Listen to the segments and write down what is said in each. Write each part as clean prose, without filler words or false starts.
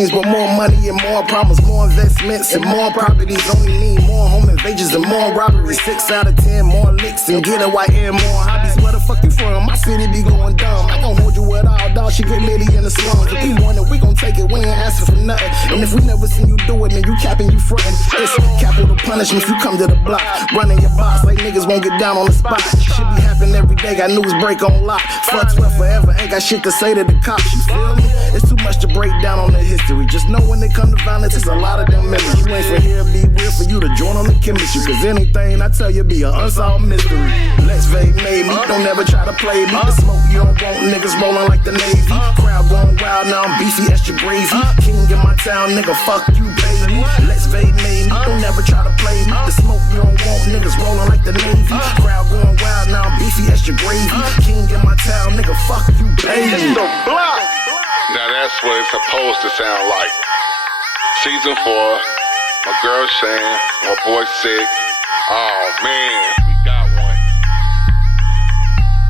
change, but more money and more problems, more investments and more properties only mean more home invasions and more robberies. 6 out of 10, more licks and get a white and more hobbies. Where the fuck you from? My city be going dumb. I gon' hold you with all dog. She get litty in the slums. If we want it, we gon' take it. We ain't asking for nothing. And if we never seen you do it, then you capping, you frontin'. It's capital punishment if you come to the block. Running your box like niggas won't get down on the spot. Shit be happening every day. Got news break on lock. Fuck 12 forever. Ain't got shit to say to the cops. You feel me? It's too much to break down on the history. Just know when they come to violence, it's a lot of them memories. You ain't from here, be weird for you to join on the chemistry. Cause anything I tell you be an unsolved mystery. Let's fade made me. Don't ever try to play me. The smoke you don't want, niggas rolling like the Navy. Crowd going wild, now I'm beefy, extra gravy. King in my town, nigga, fuck you, baby. Let's fade made me. Don't ever try to play me. The smoke you don't want, niggas rolling like the Navy. Crowd going wild, now I'm beefy, extra gravy. King in my town, nigga, fuck you, baby. It's the block. Now that's what it's supposed to sound like. Season 4, my girl Shane, my boy Sick. Oh man, we got one.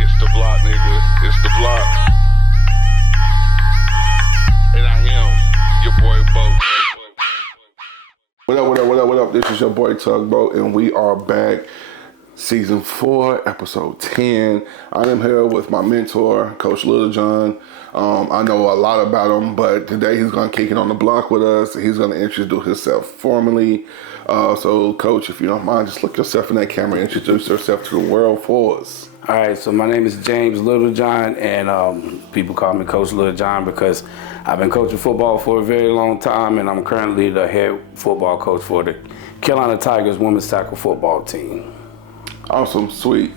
It's the block, nigga. It's the block. And I am your boy Bo. What up? This is your boy Tugboat, and we are back. Season 4, episode 10. I am here with my mentor, Coach LittleJohn. I know a lot about him, but today he's going to kick it on the block with us. He's going to introduce himself formally. So, Coach, if you don't mind, just look yourself in that camera and introduce yourself to the world for us. All right, so my name is James LittleJohn, and people call me Coach LittleJohn because I've been coaching football for a very long time, and I'm currently the head football coach for the Carolina Tigers women's tackle football team. Awesome, sweet.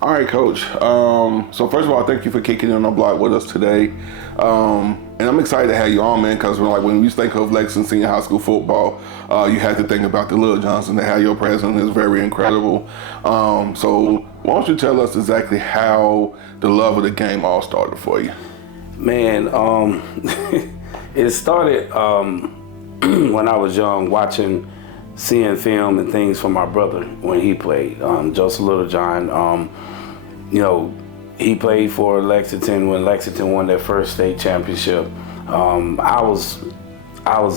All right, Coach. So first of all, thank you for kicking in on the block with us today. And I'm excited to have you on, man, because when you think of Lexington Senior High School football, you have to think about the LittleJohns, and how your presence is very incredible. So why don't you tell us exactly how the love of the game all started for you? Man, it started when I was young, seeing film and things from my brother when he played, Joseph LittleJohn. He played for Lexington when Lexington won their first state championship. I was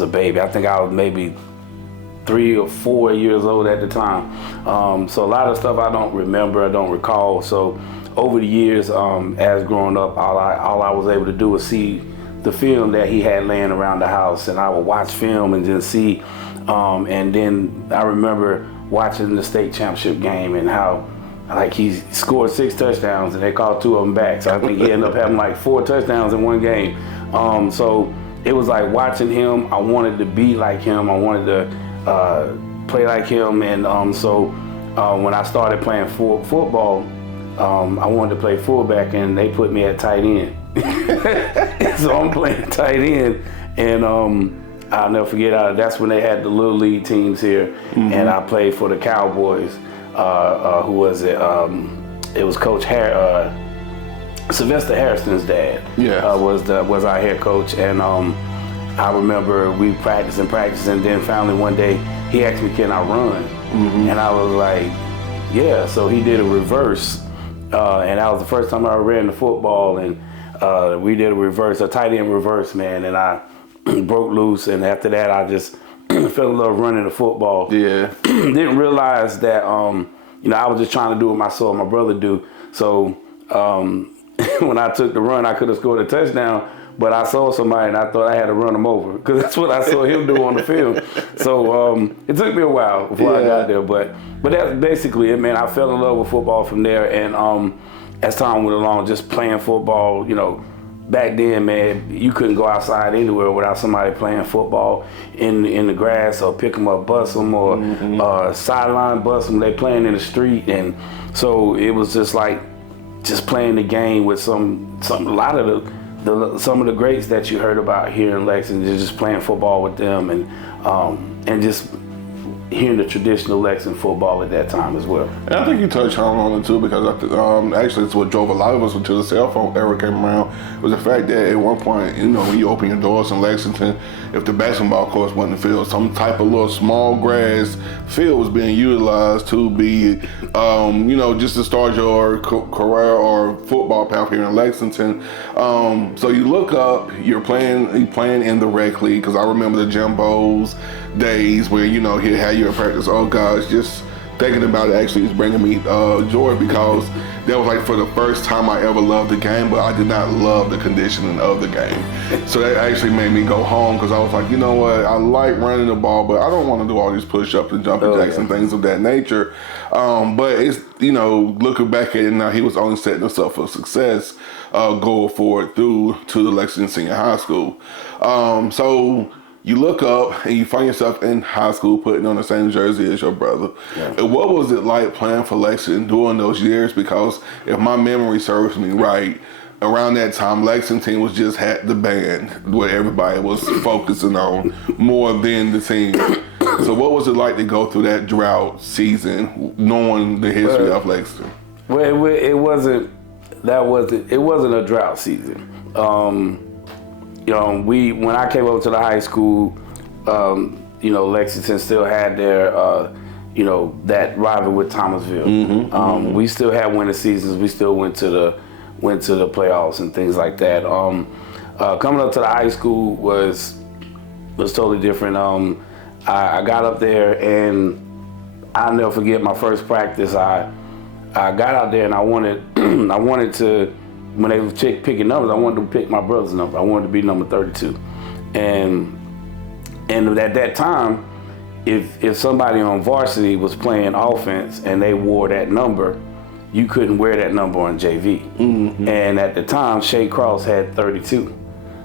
a baby. I think I was maybe 3 or 4 years old at the time. So a lot of stuff I don't remember, I don't recall. So over the years, as growing up, all I was able to do was see the film that he had laying around the house, and I would watch film and then see. And then I remember watching the state championship game and how he scored 6 touchdowns and they called 2 of them back. So I think he ended up having 4 touchdowns in one game. So it was like watching him. I wanted to be like him. I wanted to play like him. And so when I started playing football, I wanted to play fullback, and they put me at tight end. So I'm playing tight end, and I'll never forget, that's when they had the little league teams here, and I played for the Cowboys. Who was it? It was Coach Sylvester Harrison's dad. Yeah. Was our head coach, and I remember we practiced, and then finally one day he asked me, "Can I run?" And I was like, "Yeah." So he did a reverse, and that was the first time I ran the football, and we did a tight end reverse, man, and I broke loose, and after that I just fell in love running the football. Yeah. Didn't realize that I was just trying to do what I saw my brother do. So when I took the run, I could have scored a touchdown, but I saw somebody and I thought I had to run him over because that's what I saw him do on the field. So it took me a while before I got there, but that's basically it, man. I fell in love with football from there, and as time went along, just playing football, back then, man, you couldn't go outside anywhere without somebody playing football in the grass, or pick them up, bus them, or sideline bus them. They playing in the street, and so it was just like playing the game with some of the greats that you heard about here in Lexington. Just playing football with them, and just hearing the traditional Lexington football at that time as well. And I think you touched on it too, because actually it's what drove a lot of us until the cell phone era came around, was the fact that at one point, when you open your doors in Lexington, if the basketball courts wasn't filled, some type of little small grass field was being utilized to be, just to start your career or football path here in Lexington. So you look up, you're playing in the rec league, because I remember the Jimbo's days where, he'd have you in practice. Oh gosh, just thinking about it actually is bringing me joy, because that was like for the first time I ever loved the game, but I did not love the conditioning of the game. So that actually made me go home, because I was like, you know what, I like running the ball, but I don't want to do all these push-ups and jumping jacks and things of that nature. But it's, looking back at it now, he was only setting us up for success going forward through to the Lexington Senior High School. So you look up and you find yourself in high school putting on the same jersey as your brother. Yeah. And what was it like playing for Lexington during those years? Because if my memory serves me right, around that time, Lexington was just had the band where everybody was focusing on more than the team. So what was it like to go through that drought season, knowing the history of Lexington? Well, it wasn't a drought season. When I came over to the high school, Lexington still had their, that rivalry with Thomasville. We still had winning seasons. We still went to the playoffs and things like that. Coming up to the high school was totally different. I got up there, and I'll never forget my first practice. I got out there and I wanted to. When they were picking numbers, I wanted to pick my brother's number. I wanted to be number 32. And at that time, if somebody on varsity was playing offense and they wore that number, you couldn't wear that number on JV. And at the time, Shea Cross had 32.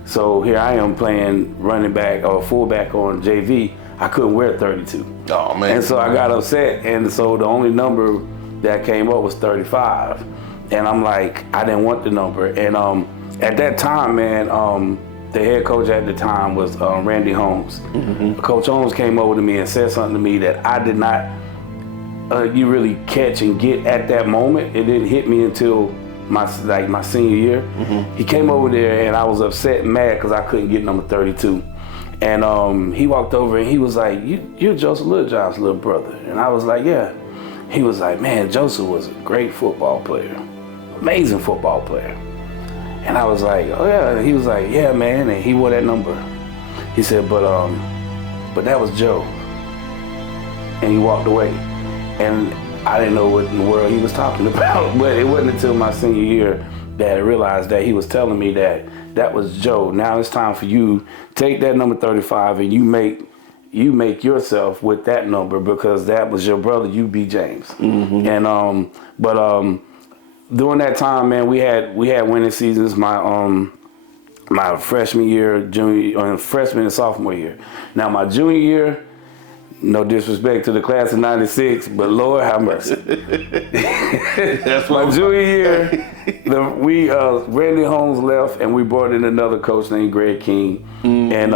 So here I am playing running back or fullback on JV. I couldn't wear 32. Oh, man. And so I got upset. And so the only number that came up was 35. And I'm like, I didn't want the number. And at that time, man, the head coach at the time was Randy Holmes. Coach Holmes came over to me and said something to me that I did not you really catch and get at that moment. It didn't hit me until my senior year. He came over there and I was upset and mad because I couldn't get number 32. And he walked over and he was like, you're Joseph LittleJohn's little brother. And I was like, yeah. He was like, man, Joseph was a great football player. Amazing football player. And I was like, oh yeah. He was like, yeah, man. And he wore that number. He said, but that was Joe. And he walked away. And I didn't know what in the world he was talking about. But it wasn't until my senior year that I realized that he was telling me that was Joe. Now it's time for you take that number 35 and you make yourself with that number, because that was your brother, you be James. And during that time, man, we had winning seasons. My freshman year, freshman and sophomore year. Now my junior year, no disrespect to the class of '96, but Lord have mercy. That's my junior year. Randy Holmes left, and we brought in another coach named Greg King, and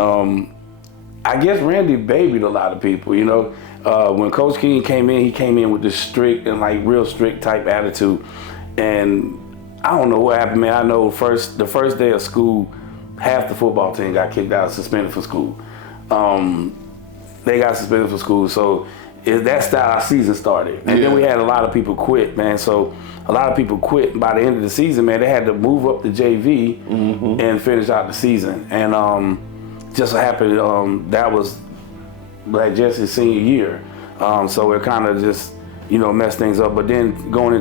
I guess Randy babied a lot of people. When Coach King came in, he came in with this strict and real strict type attitude. And I don't know what happened, man. I know the first day of school, half the football team got kicked out, suspended from school. They got suspended from school, so that's how our season started. And then we had a lot of people quit, man. So a lot of people quit. By the end of the season, man, they had to move up to JV and finish out the season. And just so happened that was Black Jesse's senior year. So it kind of just messed things up. But then going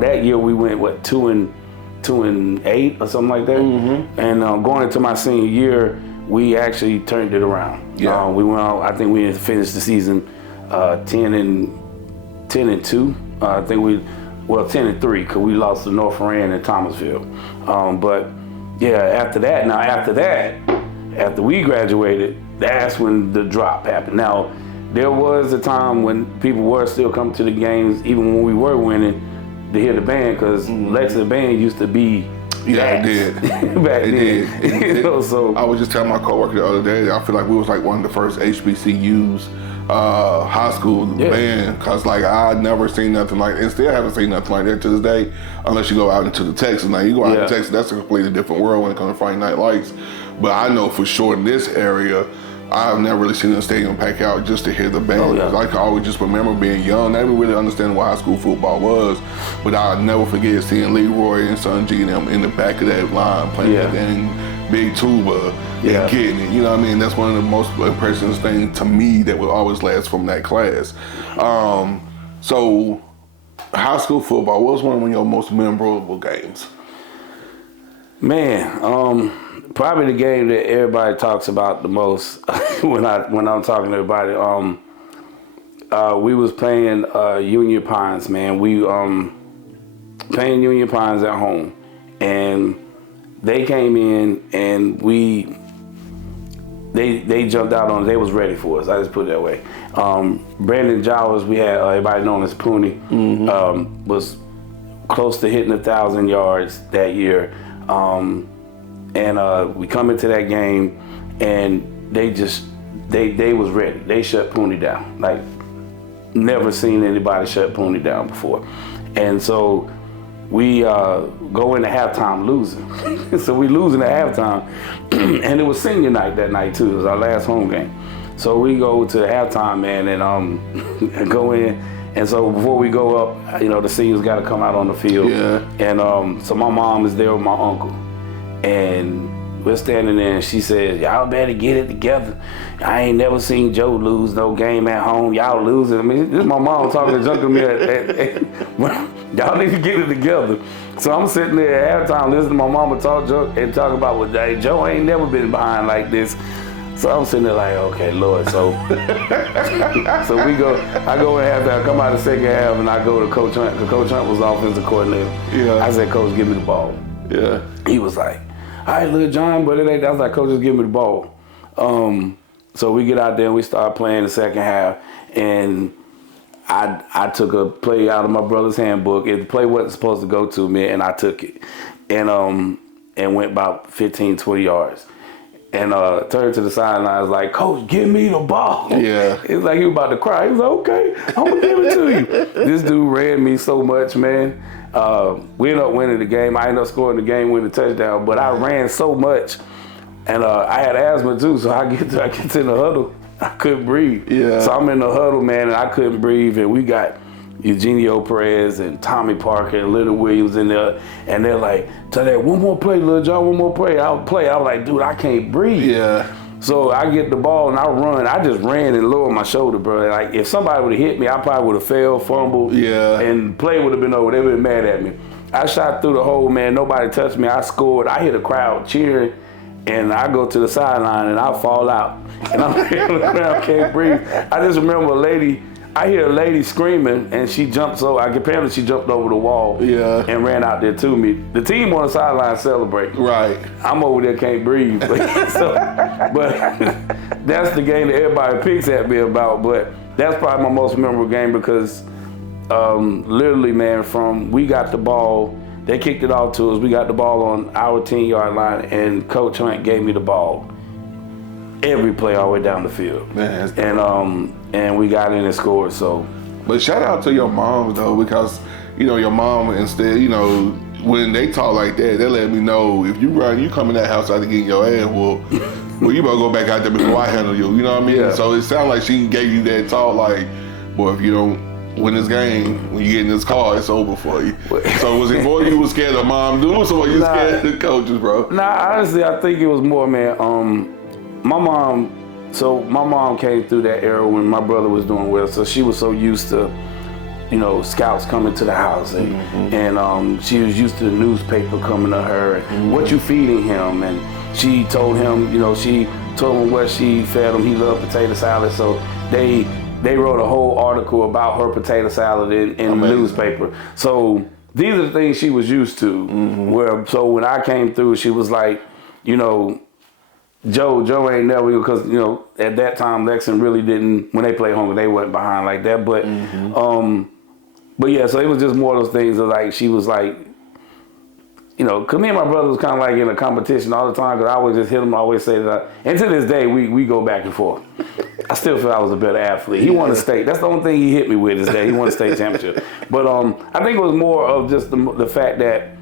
that year, we went 2-8 or something like that. And going into my senior year, we actually turned it around. We went out. I think we finished the season 10-2. I think 10-3 because we lost to North Rand and Thomasville. But yeah, after that, after we graduated, that's when the drop happened. Now, there was a time when people were still coming to the games, even when we were winning, to hear the band, because Lexington band used to be it did. Back then. It did. So I was just telling my coworker the other day that I feel like we was like one of the first HBCUs high school, man, because like I never seen nothing like, and still haven't seen nothing like that to this day, unless you go out into the Texas. Now you go out to Texas, that's a completely different world when it comes to Friday night lights. But I know for sure in this area, I've never really seen a stadium pack out just to hear the band. I can always just remember being young. I didn't really understand what high school football was, but I'll never forget seeing Leroy and Son G and them in the back of that line playing that dang big tuba and getting it. You know what I mean? That's one of the most impressive things to me that will always last from that class. So, high school football, what was one of your most memorable games? Man, probably the game that everybody talks about the most when I'm talking to everybody. We was playing Union Pines, man. We playing Union Pines at home, and they came in and they jumped out on us. They was ready for us. I just put it that way. Brandon Jowers, we had everybody known as Pooney, was close to hitting 1,000 yards that year. And we come into that game, and they was ready. They shut Pooney down. Like, never seen anybody shut Pooney down before. And so we go into halftime losing. So we losing at halftime, and it was senior night that night too. It was our last home game. So we go to the halftime, man, and go in. And so before we go up, the seniors got to come out on the field. Yeah. And so my mom is there with my uncle. And we're standing there, and she says, y'all better get it together. I ain't never seen Joe lose no game at home. Y'all losing. I mean, this is my mom talking junk to me. Y'all need to get it together. So I'm sitting there at halftime listening to my mama talk about, well, hey, Joe ain't never been behind like this. So I'm sitting there like, okay, Lord. So I go in halftime, come out the second half, and I go to Coach Hunt, because Coach Hunt was offensive coordinator. Yeah. I said, Coach, give me the ball. Yeah. He was like, all right, LittleJohn, but it ain't. I was like, Coach, just give me the ball. So we get out there and we start playing the second half, and I took a play out of my brother's handbook. The play wasn't supposed to go to me, and I took it, and went about 15, 20 yards. And turned to the sideline. I was like, Coach, give me the ball. Yeah. It was like he was about to cry. He was like, okay, I'm going to give it to you. This dude ran me so much, man. We ended up winning the game. I ended up scoring the game with a touchdown, but I ran so much. And I had asthma too, so I get to the huddle. I couldn't breathe. Yeah. So I'm in the huddle, man, and I couldn't breathe. And we got Eugenio Perez and Tommy Parker and Little Williams in there, and they're like, tell that one more play, LittleJohn, one more play. I'll play. I was like, dude, I can't breathe. Yeah. So I get the ball and I run. I just ran and lowered my shoulder, bro. Like, if somebody would have hit me, I probably would have fell, fumbled, and play would have been over. They would have been mad at me. I shot through the hole, man. Nobody touched me. I scored. I hit a crowd cheering, and I go to the sideline and I fall out. And I'm I can't breathe. I just remember I hear a lady screaming, and she jumped apparently she jumped over the wall and ran out there to me. The team on the sideline celebrating. Right. I'm over there, can't breathe. But that's the game that everybody picks at me about. But that's probably my most memorable game because literally, man, we got the ball, they kicked it off to us, we got the ball on our 10-yard line, and Coach Hunt gave me the ball every play all the way down the field. Man, and we got in and scored, so. But shout out to your moms, though, because, your mom, instead, when they talk like that, they let me know, if you come in that house after getting your ass whooped, well, you better go back out there before I handle you, you know what I mean? Yeah. So it sounded like she gave you that talk like, boy, if you don't win this game, when you get in this car, it's over for you. So was it more you was scared of mom doing, or you scared of the coaches, bro? Nah, honestly, I think it was more, man, my mom came through that era when my brother was doing well, so she was so used to, scouts coming to the house, and she was used to the newspaper coming to her, and what you feeding him, and she told him, she told him what she fed him. He loved potato salad, so they wrote a whole article about her potato salad in the newspaper. So these are the things she was used to. So when I came through, she was like, Joe ain't never, because, at that time, Lexington really didn't, when they played home, they wasn't behind like that. But, yeah, so it was just more of those things that, like, she was like, because me and my brother was kind of like in a competition all the time, because I always just hit him, I always say that, and to this day, we go back and forth. I still feel I was a better athlete. He won a state. That's the only thing he hit me with is that he won a state championship. But I think it was more of just the fact that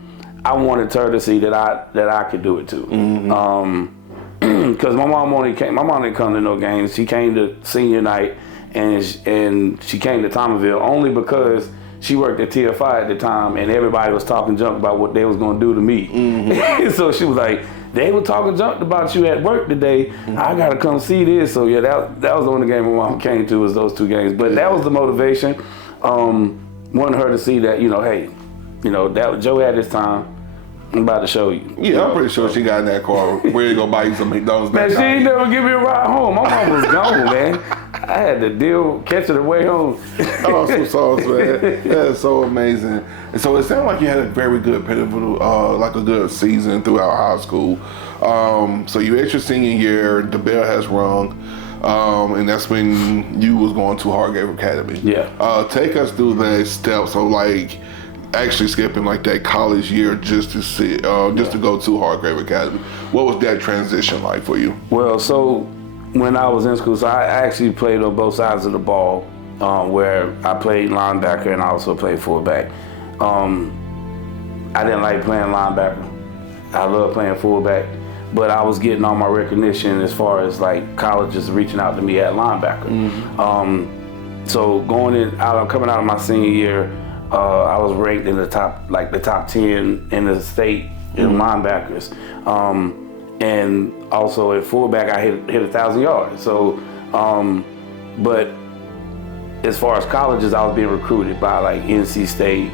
I wanted her to see that I could do it too. Because my mom didn't come to no games. She came to senior night, and she came to Thomasville only because she worked at TFI at the time, and everybody was talking junk about what they was gonna do to me. So she was like, they were talking junk about you at work today. I gotta come see this. So yeah, that was the only game my mom came to, was those 2 games. But that was the motivation. Wanted her to see that, hey, that Joe had his time. I'm about to show you. Yeah, I'm pretty sure she got in that car ready to go buy you some McDonald's. Man, she ain't never give me a ride home. My mom was gone, man. I had to deal catching the way home. Awesome sauce, man. That's so amazing. And so it sounded like you had a very good pivotal, like a good season throughout high school. So you at your senior year, the bell has rung, and that's when you was going to Hargrave Academy. Yeah. Take us through that step. So like, actually skipping like that college year just to see, to go to Hargrave Academy. What was that transition like for you? Well, so when I was in school, so I actually played on both sides of the ball, where I played linebacker and I also played fullback. I didn't like playing linebacker. I love playing fullback, but I was getting all my recognition as far as like colleges reaching out to me at linebacker. So coming out of my senior year, I was ranked in the top 10 in the state in linebackers, and also at fullback I hit 1,000 yards. So, but as far as colleges, I was being recruited by like NC State,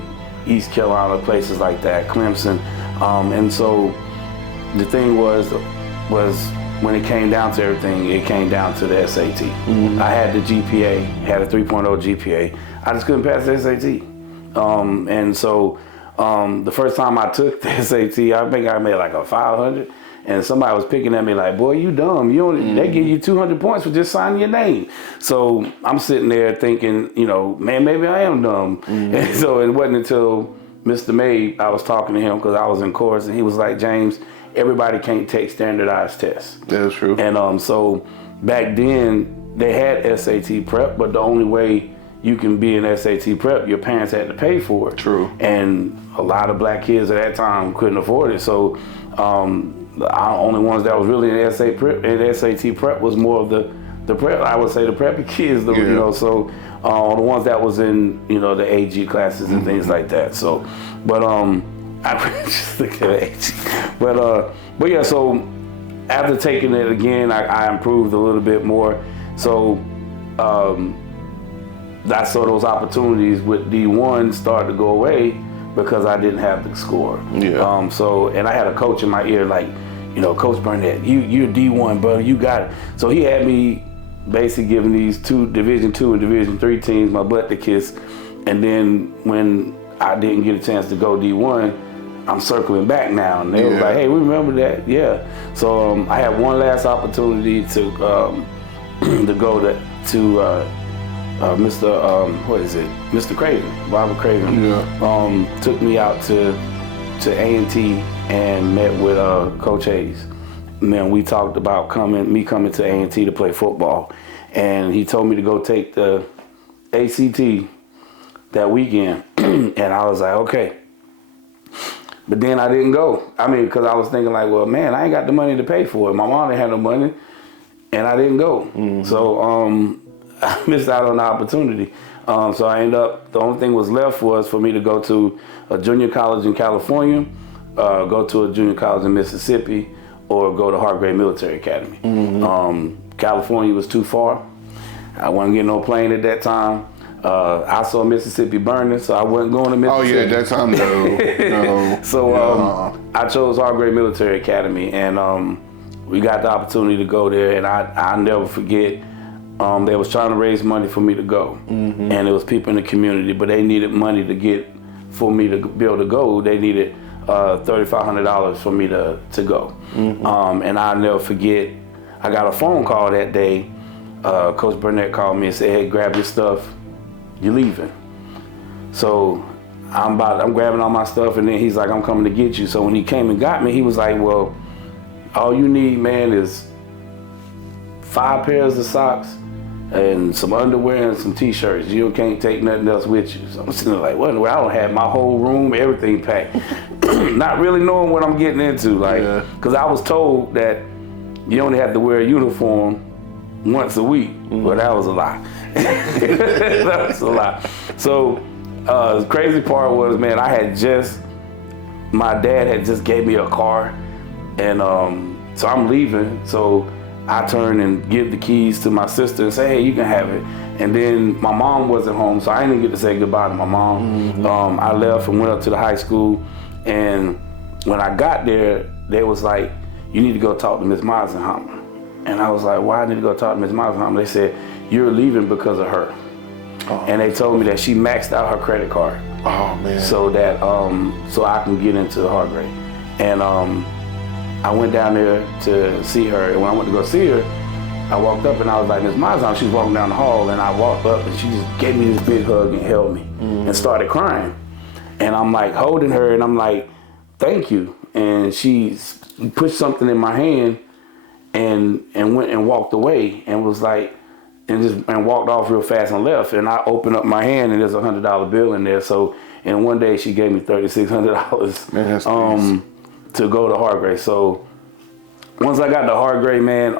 East Carolina, places like that, Clemson, and so the thing was when it came down to everything, it came down to the SAT. I had the GPA, had a 3.0 GPA. I just couldn't pass the SAT. And so the first time I took the SAT, I think I made like a 500, and somebody was picking at me like, boy, you dumb. They give you 200 points for just signing your name. So I'm sitting there thinking, man, maybe I am dumb. And so it wasn't until Mr. May, I was talking to him because I was in course, and he was like, James, everybody can't take standardized tests. That's true. And so back then they had SAT prep, but the only way you can be in SAT prep, your parents had to pay for it. True. And a lot of black kids at that time couldn't afford it. So the only ones that was really in SAT prep was more of the prep. I would say the preppy kids, though, So the ones that was in the AG classes and things like that. So, but I just look at AG. But yeah. So after taking it again, I improved a little bit more. So. I saw those opportunities with D1 start to go away because I didn't have the score. Yeah. And I had a coach in my ear like, Coach Burnett, you're D1, bro, you got it. So he had me basically giving these 2 Division II and Division III teams my butt to kiss. And then when I didn't get a chance to go D1, I'm circling back now. And they were like, hey, we remember that? Yeah. So I had one last opportunity to go to Mr. Craven, Robert Craven. Yeah. Took me out to A&T and met with Coach Hayes. And then we talked about coming to A&T to play football. And he told me to go take the ACT that weekend. And I was like, okay. But then I didn't go. Because I was thinking like, well, man, I ain't got the money to pay for it. My mom didn't have no money, and I didn't go. So I missed out on the opportunity. So I ended up, the only thing was left was for me to go to a junior college in California, go to a junior college in Mississippi, or go to Hargrave Military Academy. California was too far. I wasn't getting no plane at that time. I saw Mississippi burning, so I wasn't going to Mississippi. Oh yeah, that time no. So I chose Hargrave Military Academy, and we got the opportunity to go there, and I'll never forget. They was trying to raise money for me to go, and it was people in the community, but they needed money for me to be able to go. They needed $3,500 for me to go, and I'll never forget. I got a phone call that day. Coach Burnett called me and said, "Hey, grab your stuff. You're leaving." So I'm grabbing all my stuff, and then he's like, "I'm coming to get you." So when he came and got me, he was like, "Well, all you need, man, is 5 pairs of socks, and some underwear and some t-shirts. You can't take nothing else with you. So I'm sitting there like, what? I don't have my whole room, everything packed. Not really knowing what I'm getting into, like, because I was told that you only have to wear a uniform once a week. Well, that was a lie. That was a lie. So the crazy part was, man, my dad had just gave me a car, and so I'm leaving. So I turn and give the keys to my sister and say, hey, you can have it. And then my mom wasn't home, so I didn't get to say goodbye to my mom. I left and went up to the high school, and when I got there, they was like, you need to go talk to Miss Meisenheimer. And I was like, why I need to go talk to Miss Meisenheimer? They said, you're leaving because of her. And they told me that she maxed out her credit card. Oh, man. So that, so I can get into Hargrave. And I went down there to see her, and when I went to go see her, I walked up and I was like, Miss Meisenheimer, she was walking down the hall, and I walked up and she just gave me this big hug and held me and started crying. And I'm like holding her and I'm like, thank you. And she pushed something in my hand and went and walked away and was like, and walked off real fast and left. And I opened up my hand and there's $100 bill in there. So, and one day she gave me $3,600 to go to Hargrave. So once I got to Hargrave, man,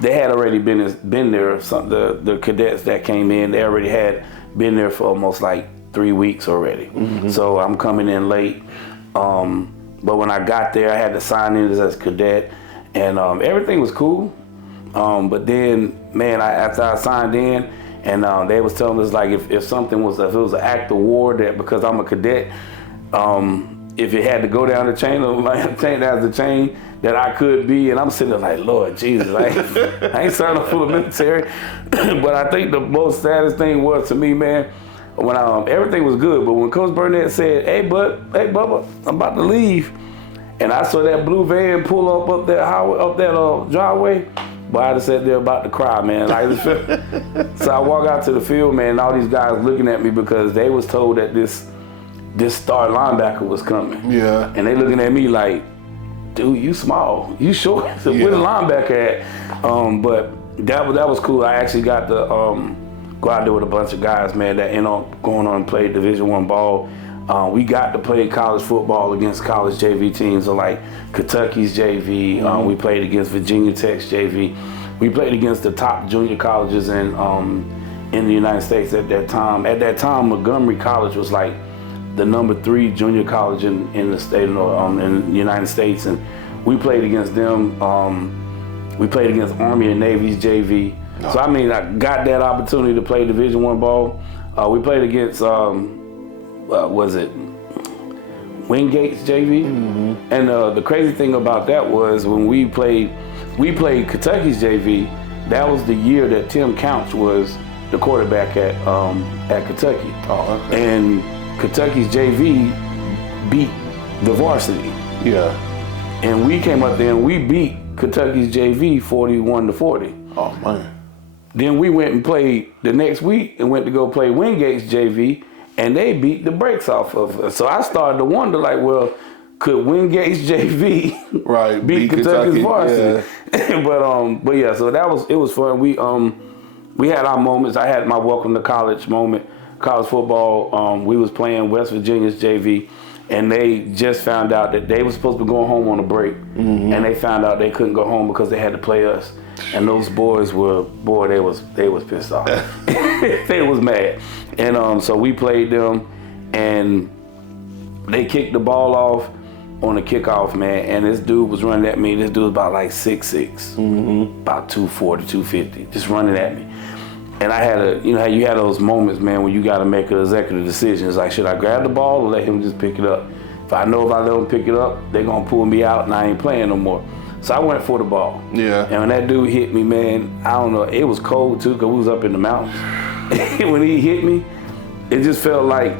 they had already been there. The cadets that came in, they already had been there for almost like 3 weeks already. So I'm coming in late. But when I got there, I had to sign in as a cadet, and everything was cool. But then, man, after I signed in, and they was telling us like if it was an act of war, that because I'm a cadet, if it had to go down the chain of the chain that I could be, and I'm sitting there like, Lord Jesus, I ain't signed up for the military. But I think the most saddest thing was to me, man, when everything was good, but when Coach Burnett said, hey Bubba, I'm about to leave, and I saw that blue van pull up that highway, up that driveway, but I just sat there about to cry, man. So I walk out to the field, man, and all these guys looking at me because they was told that this star linebacker was coming. Yeah. And they looking at me like, dude, you small, you short. So where the linebacker at? But that was cool. I actually got to go out there with a bunch of guys, man, that ended up going on and played Division I ball. We got to play college football against college JV teams, so like Kentucky's JV. We played against Virginia Tech's JV. We played against the top junior colleges in the United States at that time. At that time, Montgomery College was like the #3 junior college in the state in the United States, and we played against them. We played against Army and Navy's JV. So I mean, I got that opportunity to play Division I ball. We played against was it Wingate's JV? And the crazy thing about that was when we played Kentucky's JV. That was the year that Tim Couch was the quarterback at Kentucky. Oh, okay. And Kentucky's JV beat the varsity. Yeah. And we came up there and we beat Kentucky's JV 41-40. Oh man. Then we went and played the next week and went to go play Wingate's JV, and they beat the brakes off of us. So I started to wonder, like, well, could Wingate's JV beat Kentucky's varsity? Yeah. But yeah, so it was fun. We had our moments. I had my welcome to college moment. College football, we was playing West Virginia's JV, and they just found out that they were supposed to be going home on a break, and they found out they couldn't go home because they had to play us. And those boys they was pissed off. They was mad. And so we played them, and they kicked the ball off on the kickoff, man, and this dude was running at me. This dude was about like 6'6", about 240, 250, just running at me. And I had you had those moments, man, when you got to make an executive decision. It's like, should I grab the ball or let him just pick it up? If I know if I let him pick it up, they're going to pull me out and I ain't playing no more. So I went for the ball. Yeah. And when that dude hit me, man, I don't know, it was cold too because we was up in the mountains. When he hit me, it just felt like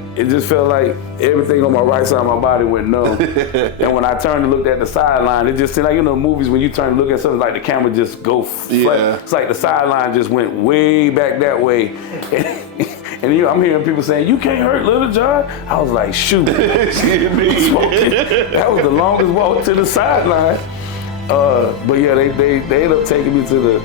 everything on my right side of my body went numb. And when I turned and looked at the sideline, it just seemed like, movies when you turn and look at something, like the camera just go flat. It's like the sideline just went way back that way. And I'm hearing people saying, you can't hurt LittleJohn. I was like, shoot. That was the longest walk to the sideline. But yeah, they ended up taking me to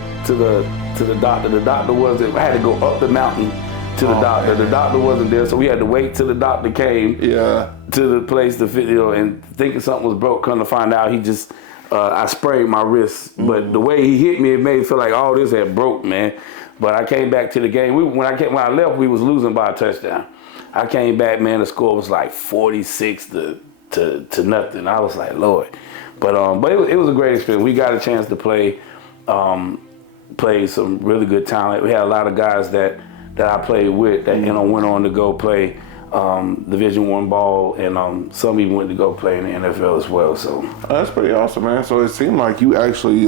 to the doctor. The doctor wasn't. I had to go up the mountain to the doctor. Man. The doctor wasn't there, so we had to wait till the doctor came. Yeah. To the place to fit, and thinking something was broke. Come to find out, he just I sprayed my wrist. But the way he hit me, it made me feel like all this had broke, man. But I came back to the game. When I left, we was losing by a touchdown. I came back, man. The score was like 46 to nothing. I was like, Lord. But it was a great experience. We got a chance to play some really good talent. We had a lot of guys that I played with that went on to go play Division I ball, and some even went to go play in the NFL as well. So that's pretty awesome, man. So it seemed like you actually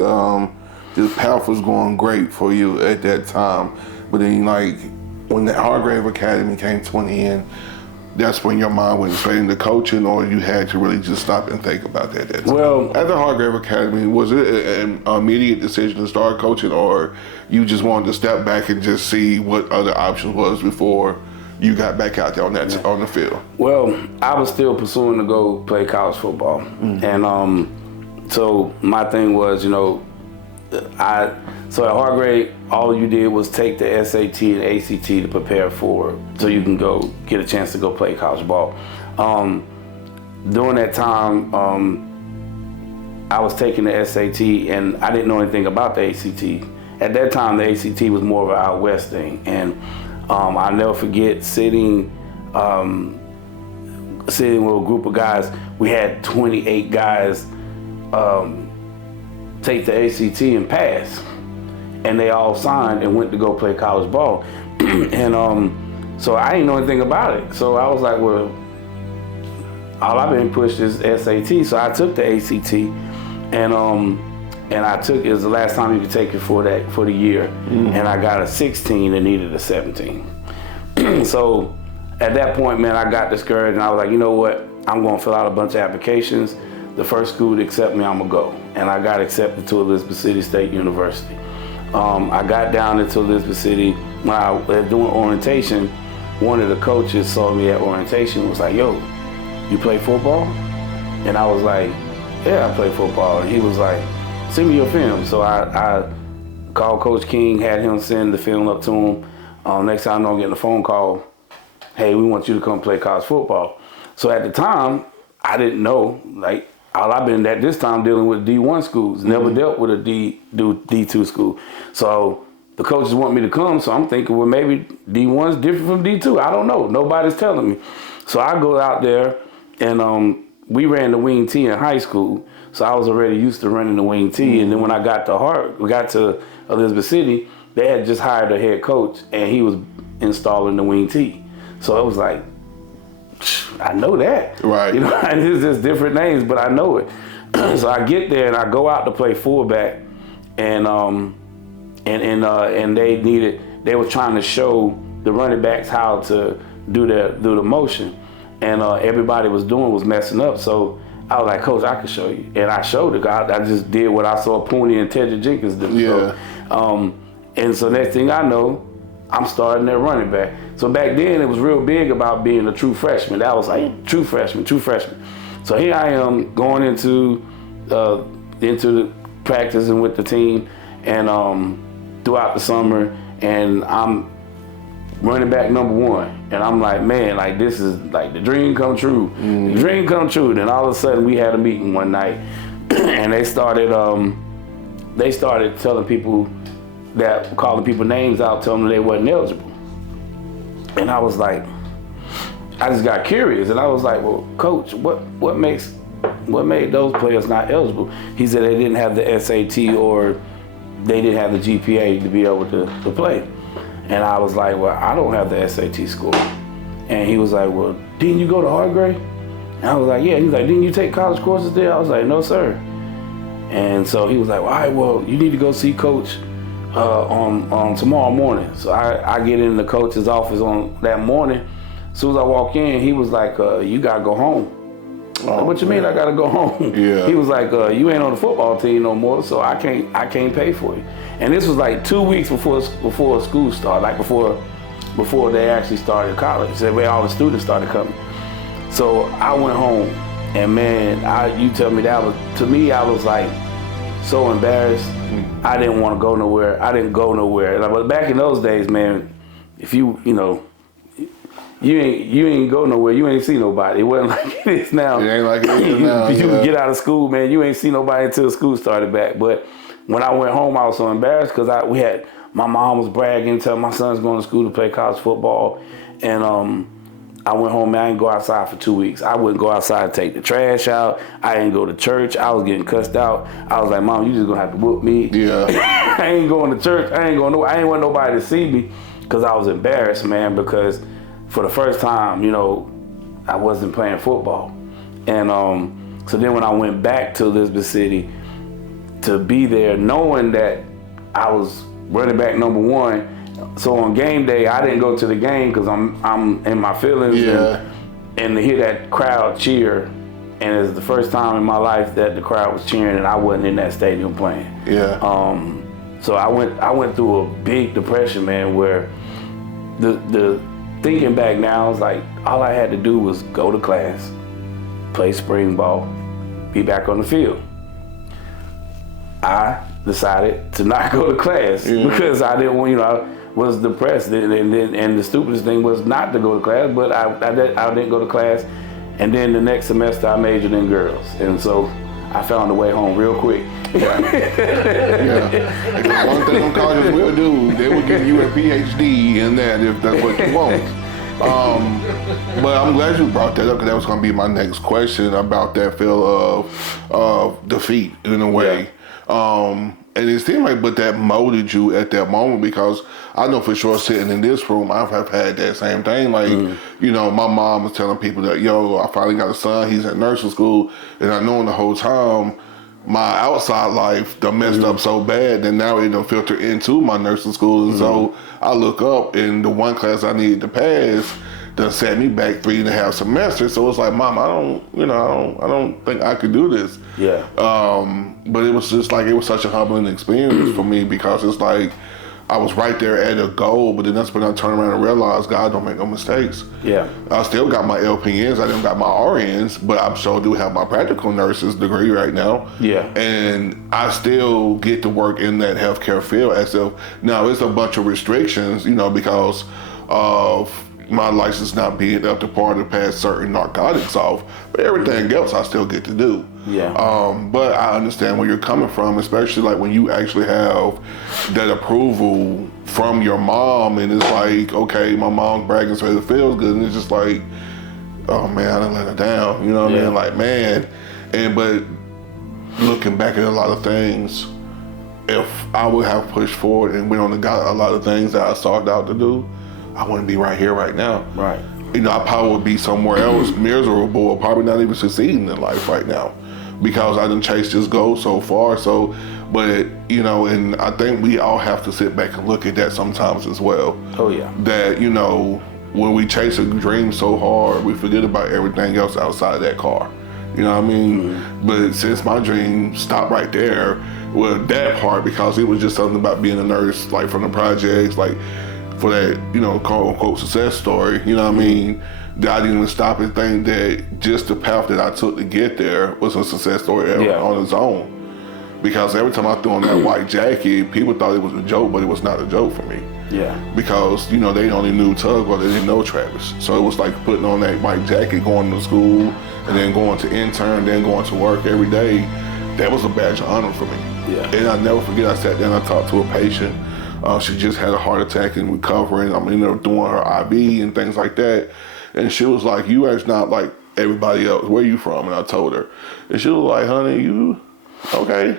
the path was going great for you at that time, but then like when the Hargrave Academy came to an end, that's when your mind went straight into coaching, or you had to really just stop and think about that at that time? Well, at the Hargrave Academy, was it an immediate decision to start coaching, or you just wanted to step back and just see what other options was before you got back out there on the field? Well, I was still pursuing to go play college football, and so my thing was, so at Hargrave, all you did was take the SAT and ACT to prepare for it, so you can go get a chance to go play college ball. During that time, I was taking the SAT, and I didn't know anything about the ACT. At that time, the ACT was more of an out west thing, and I'll never forget sitting with a group of guys. We had 28 guys take the ACT and pass, and they all signed and went to go play college ball. And so I didn't know anything about it. So I was like, well, all I've been pushed is SAT. So I took the ACT, and I took it was the last time you could take it for the year, and I got a 16 and needed a 17. So at that point, man, I got discouraged, and I was like, you know what? I'm going to fill out a bunch of applications. The first school to accept me, I'm gonna go. And I got accepted to Elizabeth City State University. I got down into Elizabeth City. When I was doing orientation, one of the coaches saw me at orientation and was like, yo, you play football? And I was like, yeah, I play football. And he was like, send me your film. So I called Coach King, had him send the film up to him. Next time I know I'm getting a phone call, hey, we want you to come play college football. So at the time, I didn't know, like, all I've been at this time dealing with D1 schools, never dealt with a D2 school. So the coaches want me to come, so I'm thinking, well, maybe D1's different from D2. I don't know. Nobody's telling me. So I go out there, and we ran the wing T in high school, so I was already used to running the wing T. And then when I got to Elizabeth City, they had just hired a head coach, and he was installing the wing T. So it was like, I know that. Right. It's just different names, but I know it. So I get there and I go out to play fullback, and they were trying to show the running backs how to do the motion, and everybody was messing up. So I was like, Coach, I can show you, and I showed it. I just did what I saw Pooney and Teddy Jenkins do. Yeah. So, and so next thing I know, I'm starting at running back. So back then, it was real big about being a true freshman. That was like true freshman. So here I am going into the practicing with the team, and throughout the summer, and I'm running back number one. And I'm like, man, like this is like the dream come true. The dream come true. Then all of a sudden, we had a meeting one night, and they started telling people, calling people names out, telling them they wasn't eligible. And I was like, I just got curious, and I was like, well, Coach, what made those players not eligible? He said they didn't have the SAT or they didn't have the GPA to be able to play. And I was like, well, I don't have the SAT score. And he was like, well, didn't you go to Hargrave? And I was like, yeah. He was like, didn't you take college courses there? I was like, no, sir. And so he was like, all right, well, you need to go see Coach on tomorrow morning. So I get in the coach's office on that morning. As soon as I walk in, he was like, you gotta go home. Oh, what you mean I gotta go home? Yeah. He was like, you ain't on the football team no more, so I can't pay for you. And this was like 2 weeks before school started, like before they actually started college. So where all the students started coming. So I went home, and man, you tell me that was, to me, I was like so embarrassed. I didn't want to go nowhere. I didn't go nowhere. But back in those days, man, if you ain't go nowhere, you ain't see nobody. It wasn't like it is now. It ain't like it is now. You get out of school, man, you ain't see nobody until school started back. But when I went home, I was so embarrassed because my mom was bragging, telling my son's going to school to play college football, and I went home, man, I didn't go outside for 2 weeks. I wouldn't go outside to take the trash out. I didn't go to church. I was getting cussed out. I was like, Mom, you just gonna have to whoop me. Yeah. I ain't going to church. I ain't want nobody to see me because I was embarrassed, man, because for the first time, I wasn't playing football. And so then when I went back to Elizabeth City to be there, knowing that I was running back number one, so on game day, I didn't go to the game because I'm in my feelings, and to hear that crowd cheer, and it's the first time in my life that the crowd was cheering and I wasn't in that stadium playing. Yeah. So I went through a big depression, man, where the thinking back now is like all I had to do was go to class, play spring ball, be back on the field. I decided to not go to class because I didn't want, I was depressed, and the stupidest thing was not to go to class, but I didn't go to class, and then the next semester I majored in girls, and so I found a way home real quick. Yeah. One thing them colleges will do, they will give you a PhD in that if that's what you want. But I'm glad you brought that up because that was going to be my next question about that feel of defeat in a way. Yeah. And it seemed like, but that molded you at that moment because I know for sure sitting in this room, I've had that same thing. Like, my mom was telling people that, I finally got a son, he's at nursing school. And I know the whole time, my outside life done messed up so bad that now it done filter into my nursing school. And so I look up and the one class I needed to pass done set me back 3.5 semesters. So it's like, Mom, I don't think I could do this. Yeah. But it was just like, it was such a humbling experience for me because it's like, I was right there at a goal, but then that's when I turned around and realized God don't make no mistakes. Yeah. I still got my LPNs, I didn't got my RNs, but I sure do have my practical nurse's degree right now. Yeah. And I still get to work in that healthcare field as if, now it's a bunch of restrictions, because of my license not being up to par to pass certain narcotics off, but everything else I still get to do. Yeah. But I understand where you're coming from, especially like when you actually have that approval from your mom, and it's like, okay, my mom's bragging so it feels good, and it's just like, oh man, I done let her down. You know what I mean? Like, man. But looking back at a lot of things, if I would have pushed forward and went on and got a lot of things that I started out to do, I wouldn't be right here right now. Right. I probably would be somewhere else miserable or probably not even succeeding in life right now because I done chased this goal so far. So, but, and I think we all have to sit back and look at that sometimes as well. Oh, yeah. That, when we chase a dream so hard, we forget about everything else outside of that car. You know what I mean? But since my dream stopped right there, well, that part, because it was just something about being a nurse, like from the projects, like, for that, quote unquote success story, you know what I mean? That I didn't even stop and think that just the path that I took to get there was a success story on its own. Because every time I threw on that white jacket, people thought it was a joke, but it was not a joke for me. Yeah. Because, they only knew Tug or they didn't know Travis. So it was like putting on that white jacket, going to school, and then going to intern, then going to work every day. That was a badge of honor for me. Yeah. And I never forget, I sat down and I talked to a patient. She just had a heart attack and recovering. I'm doing her IV and things like that. And she was like, you are not like everybody else. Where you from? And I told her. And she was like, honey, you okay?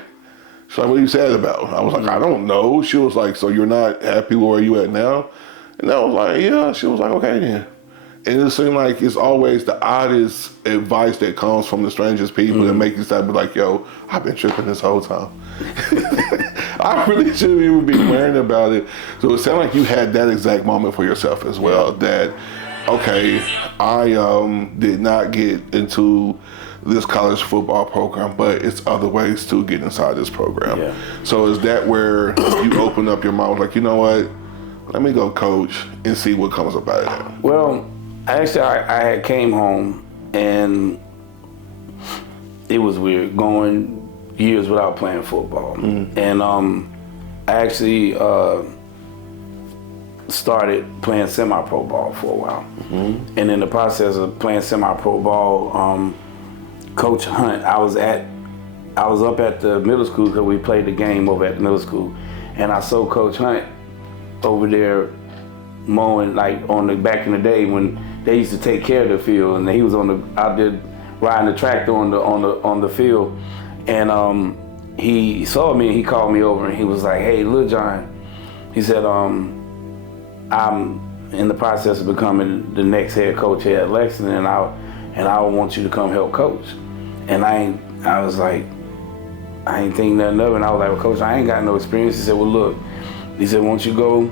She's like, what are you sad about? I was like, I don't know. She was like, so you're not happy where you at now? And I was like, yeah. She was like, okay then. And it seemed like it's always the oddest advice that comes from the strangest people that make you start be like, yo, I've been tripping this whole time. I really shouldn't even be worrying about it. So it sounded like you had that exact moment for yourself as well, that, okay, I did not get into this college football program, but it's other ways to get inside this program. Yeah. So is that where you open up your mind, like, you know what, let me go coach and see what comes about it? Well, actually, I had came home and it was weird going, years without playing football. And I actually started playing semi-pro ball for a while. And in the process of playing semi-pro ball, Coach Hunt, I was up at the middle school because we played the game over at the middle school, and I saw Coach Hunt over there mowing, like back in the day when they used to take care of the field, and he was out there riding the tractor on the field, and he saw me and he called me over and he was like, "Hey, LittleJohn," he said, "I'm in the process of becoming the next head coach here at Lexington, and I want you to come help coach." And I was like, I ain't think nothing of it. And I was like, "Well, Coach, I ain't got no experience." He said, "Well, look," he said, "Won't you go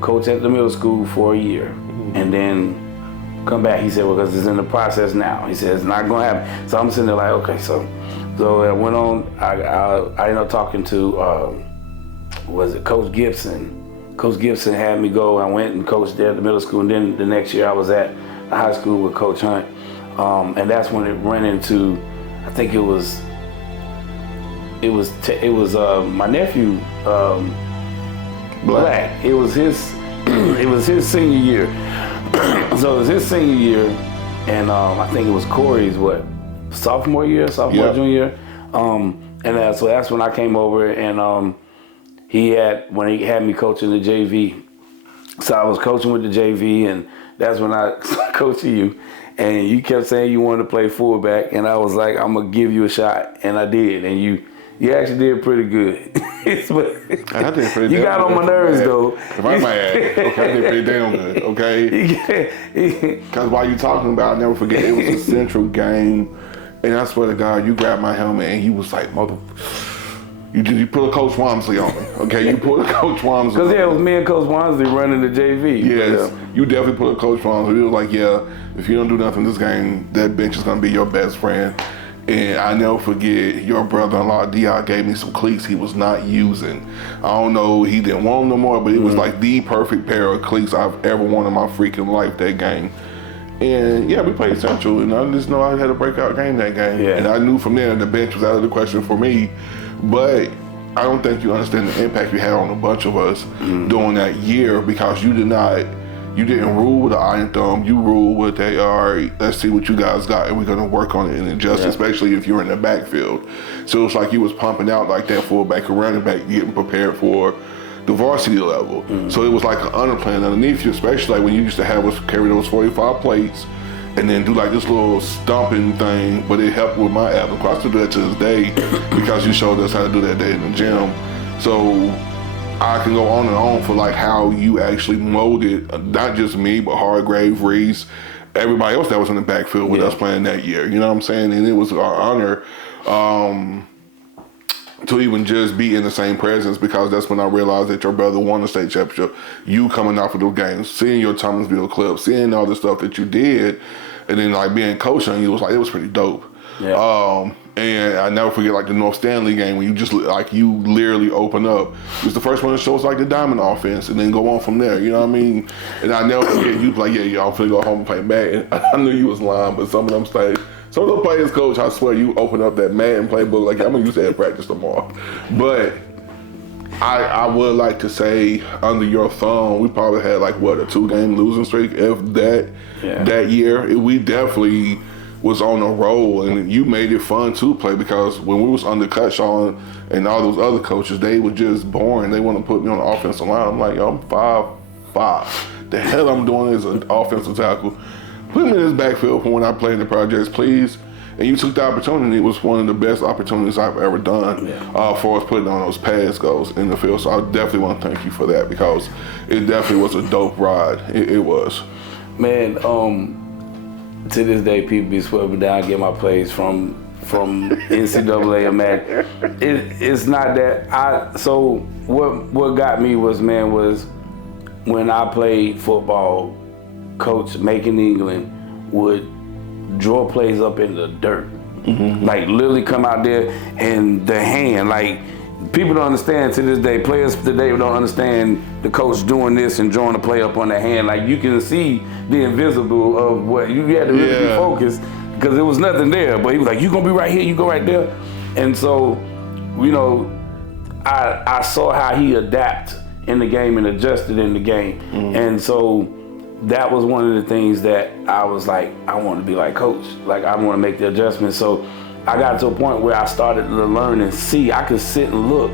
coach at the middle school for a year and then come back?" He said, "Well, because it's in the process now." He said, "It's not going to happen." So I'm sitting there like, okay. So I went on. I ended up talking to, was it Coach Gibson? Coach Gibson had me go. I went and coached there at the middle school, and then the next year I was at the high school with Coach Hunt. And that's when it ran into, I think it was my nephew, Black. It was his senior year. So it was his senior year, and I think it was Corey's sophomore year, junior year. And so that's when I came over, and when he had me coaching the JV. So I was coaching with the JV, and that's when I coached you. And you kept saying you wanted to play fullback, and I was like, "I'm gonna give you a shot," and I did, and you actually did pretty good. I did pretty. You got on my nerves though. If I might add, okay, I did pretty damn good. Okay. Because while you talking about, I'll never forget, it was a Central game, and I swear to God, you grabbed my helmet and you was like, "Mother." You put a Coach Wamsley on me, okay? You put a Coach Wamsley. Because it was me and Coach Wamsley running the JV. Yes, you definitely put a Coach Wamsley. He was like, "Yeah, if you don't do nothing this game, that bench is gonna be your best friend." And I never forget, your brother-in-law D.I. gave me some cleats he was not using. I don't know, he didn't want them no more, but it was like the perfect pair of cleats I've ever worn in my freaking life that game. And yeah, we played Central, and I just know I had a breakout game that game. Yeah. And I knew from there the bench was out of the question for me. But I don't think you understand the impact you had on a bunch of us during that year, because you didn't rule with an iron thumb. You ruled with all right, let's see what you guys got, and we're gonna work on it and adjust, especially if you're in the backfield. So it's like you was pumping out like that fullback or running back, getting prepared for the varsity level. So it was like an underplan underneath you, especially like when you used to have us carry those 45 plates and then do like this little stomping thing, but it helped with my abs. I still do that to this day because you showed us how to do that day in the gym. So I can go on and on for like how you actually molded, not just me, but Hargrave, Reese, everybody else that was in the backfield with us playing that year. You know what I'm saying? And it was our honor to even just be in the same presence, because that's when I realized that your brother won the state championship. You coming off of those games, seeing your Thomasville clip, seeing all the stuff that you did, and then like being coaching you, it was pretty dope. Yeah. And I never forget like the North Stanley game when you just like you literally open up. It was the first one that shows like the diamond offense and then go on from there. You know what I mean? And I never forget you like, "Yeah, y'all finna go home and play back." And I knew you was lying, but some of them stays. Some of the players, Coach, I swear you open up that Madden playbook like, "I'm gonna use that in practice tomorrow." But I would like to say under your thumb, we probably had like what, a 2-game losing streak, if that, that year. We definitely was on a roll, and you made it fun to play, because when we was under Cutshaw and all those other coaches, they were just boring. They want to put me on the offensive line. I'm like, "I'm 5'5". The hell I'm doing is an offensive tackle. Put me in this backfield for when I play in the projects, please." And you took the opportunity. It was one of the best opportunities I've ever done for us putting on those pass goals in the field. So I definitely want to thank you for that, because it definitely was a dope ride. It was. Man, to this day, people be sweating down, get my plays from NCAA and MAC. It's not that so what got me was when I played football, Coach Macon England would draw plays up in the dirt. Like literally come out there and the hand, like people don't understand to this day, players today don't understand the coach doing this and drawing the play up on the hand. Like you can see the invisible of what you had to really be focused, because there was nothing there. But he was like, "You gonna be right here, you go right there." And so you know, I saw how he adapted in the game and adjusted in the game. And so that was one of the things that I was like, I want to be like Coach. Like, I want to make the adjustments. So I got to a point where I started to learn and see. I could sit and look,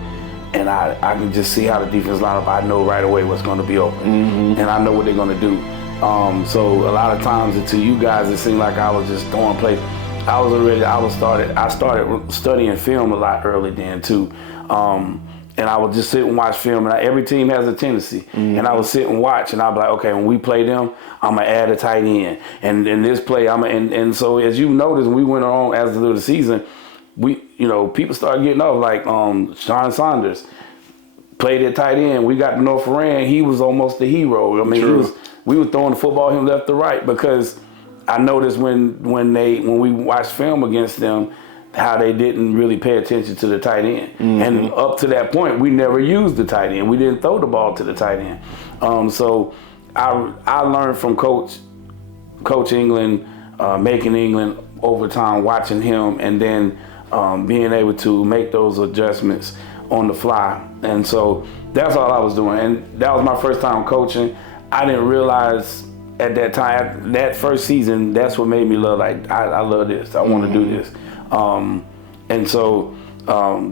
and I can just see how the defense line up. I know right away what's going to be open, and I know what they're going to do. So a lot of times, to you guys, it seemed like I was just throwing plays. I started studying film a lot early then too. And I would just sit and watch film. And every team has a tendency. And I would sit and watch, and I'd be like, okay, when we play them, I'm going to add a tight end. And in this play, and so as you noticed, when we went on as the season, people started getting off, like Sean Saunders played at tight end. We got to North Rand. He was almost the hero. I mean, we were throwing the football him left to right, because I noticed when we watched film against them, how they didn't really pay attention to the tight end. And up to that point, we never used the tight end. We didn't throw the ball to the tight end. So I learned from Coach England, making England over time, watching him, and then being able to make those adjustments on the fly. And so that's all I was doing. And that was my first time coaching. I didn't realize at that time, that first season, that's what made me love, like, I love this. I want to do this. And so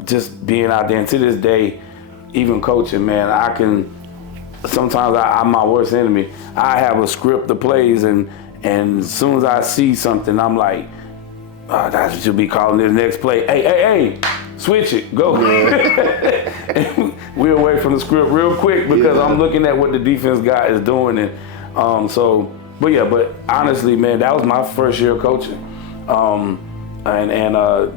just being out there, and to this day, even coaching, man, sometimes I'm my worst enemy. I have a script of plays, and as soon as I see something, I'm like, that should be calling this next play. Hey, switch it, go. And we're away from the script real quick, because I'm looking at what the defense guy is doing. And but honestly, man, that was my first year of coaching. And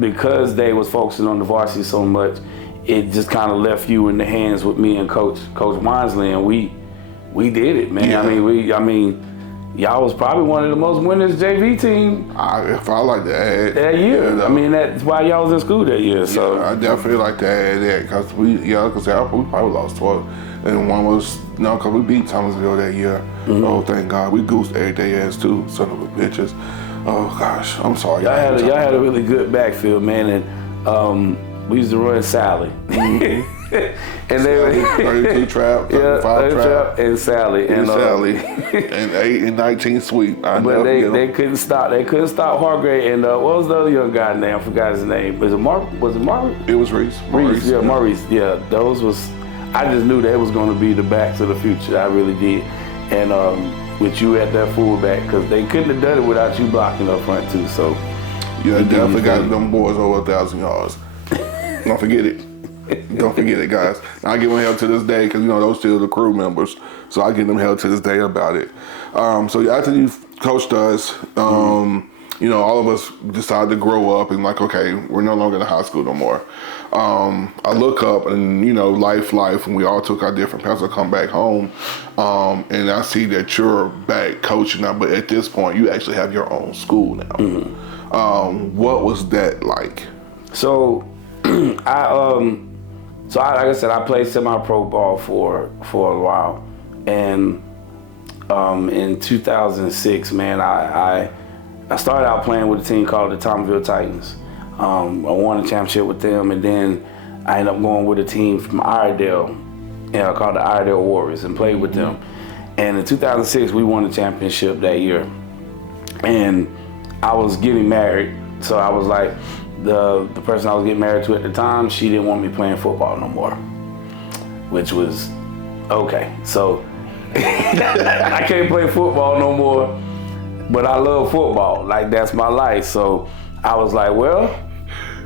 because they was focusing on the varsity so much, it just kind of left you in the hands with me and Coach Winesley, and we did it, man. I mean, y'all was probably one of the most winners JV team. If I like to add that year, I mean, that's why y'all was in school that year. So I definitely like to add that, because we probably lost 12, and one was because we beat Thomasville that year. Oh, thank God, we goosed every day ass too, son of a bitches. Oh gosh, I'm sorry. Y'all had a really good backfield, man, and we used to run Sally. And they were 32 trap, 35 trap, and Sally, and 8 and 19 sweep. But they couldn't stop. They couldn't stop Hargrave, and what was the other young guy's name? I forgot his name. Was it Mark? It was Reese. Maurice. Yeah, those was. I just knew they was going to be the backs of the future. I really did, and with you at that fullback, because they couldn't have done it without you blocking up front too. So yeah, definitely got them boys over 1,000 yards. Don't forget it. Don't forget it, guys. I give them hell to this day, because those still the crew members. So I give them hell to this day about it. So after you coached us, all of us decided to grow up and like, okay, we're no longer in high school no more. I look up and life, and we all took our different paths to come back home. And I see that you're back coaching now, but at this point, you actually have your own school now. What was that like? So like I said, I played semi-pro ball for a while, and in 2006, man, I started out playing with a team called the Thomasville Titans. I won a championship with them, and then I ended up going with a team from Iredale, called the Iredale Warriors, and played with them. And in 2006, we won the championship that year, and I was getting married, so I was like, the person I was getting married to at the time, she didn't want me playing football no more, which was okay. So I can't play football no more, but I love football. Like, that's my life. So I was like, well,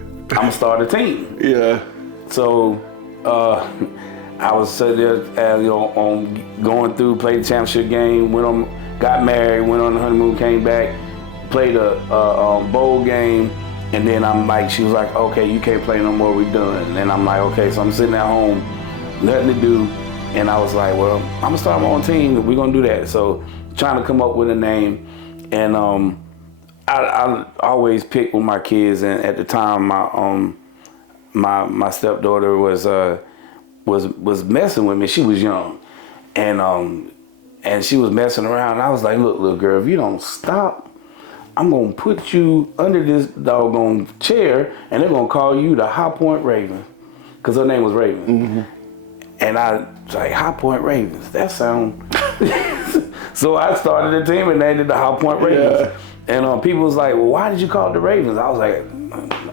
I'm gonna start a team. Yeah. So I was sitting there, going through, played the championship game, got married, went on the honeymoon, came back, played a bowl game. And then she was like, okay, you can't play no more, we done. And I'm like, okay, so I'm sitting at home, nothing to do. And I was like, well, I'm gonna start my own team, we're gonna do that. So trying to come up with a name. And I always pick with my kids. And at the time, my stepdaughter was messing with me. She was young. And she was messing around. And I was like, look, little girl, if you don't stop, I'm gonna put you under this doggone chair, and they're gonna call you the High Point Ravens, because her name was Raven. And I was like, High Point Ravens, that sound. So I started a team and named it the High Point Ravens. And people was like, well, why did you call it the Ravens? I was like,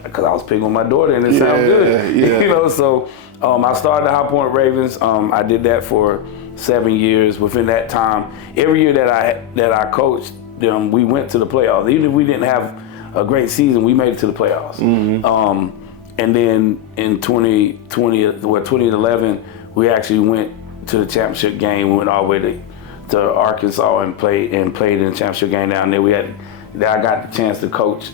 because I was picking on my daughter and it sounded good. You know, so I started the High Point Ravens. I did that for 7 years. Within that time, every year that I coached them, we went to the playoffs. Even if we didn't have a great season, we made it to the playoffs. And then in 2011, we actually went to the championship game. We went all the way to Arkansas and played in the championship game down there. I got the chance to coach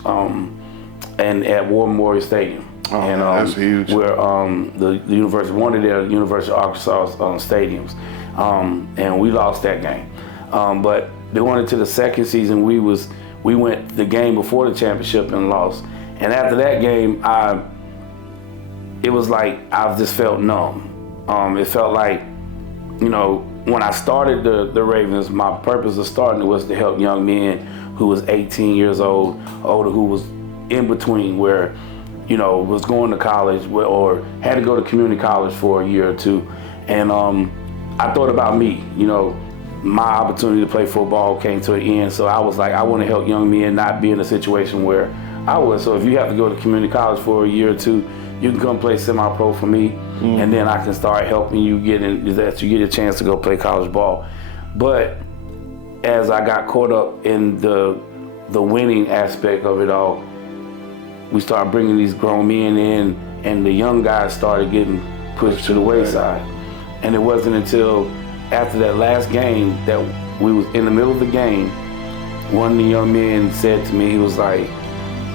and at War Memorial Stadium. And that's huge. Where the university, one of their University of Arkansas stadiums, and we lost that game. But going into the second season, we went the game before the championship and lost. And after that game, it was like I just felt numb. It felt like, you know, when I started the Ravens, my purpose of starting it was to help young men who was 18 years old, older, who was in between, where, you know, was going to college or had to go to community college for a year or two. And I thought about me, you know, my opportunity to play football came to an end. So I was like, I want to help young men not be in a situation where I was. So if you have to go to community college for a year or two, you can come play semi-pro for me, and then I can start helping you get a chance to go play college ball. But as I got caught up in the winning aspect of it all, we started bringing these grown men in, and the young guys started getting pushed to the wayside. And it wasn't until after that last game that we was in the middle of the game, one of the young men said to me, he was like,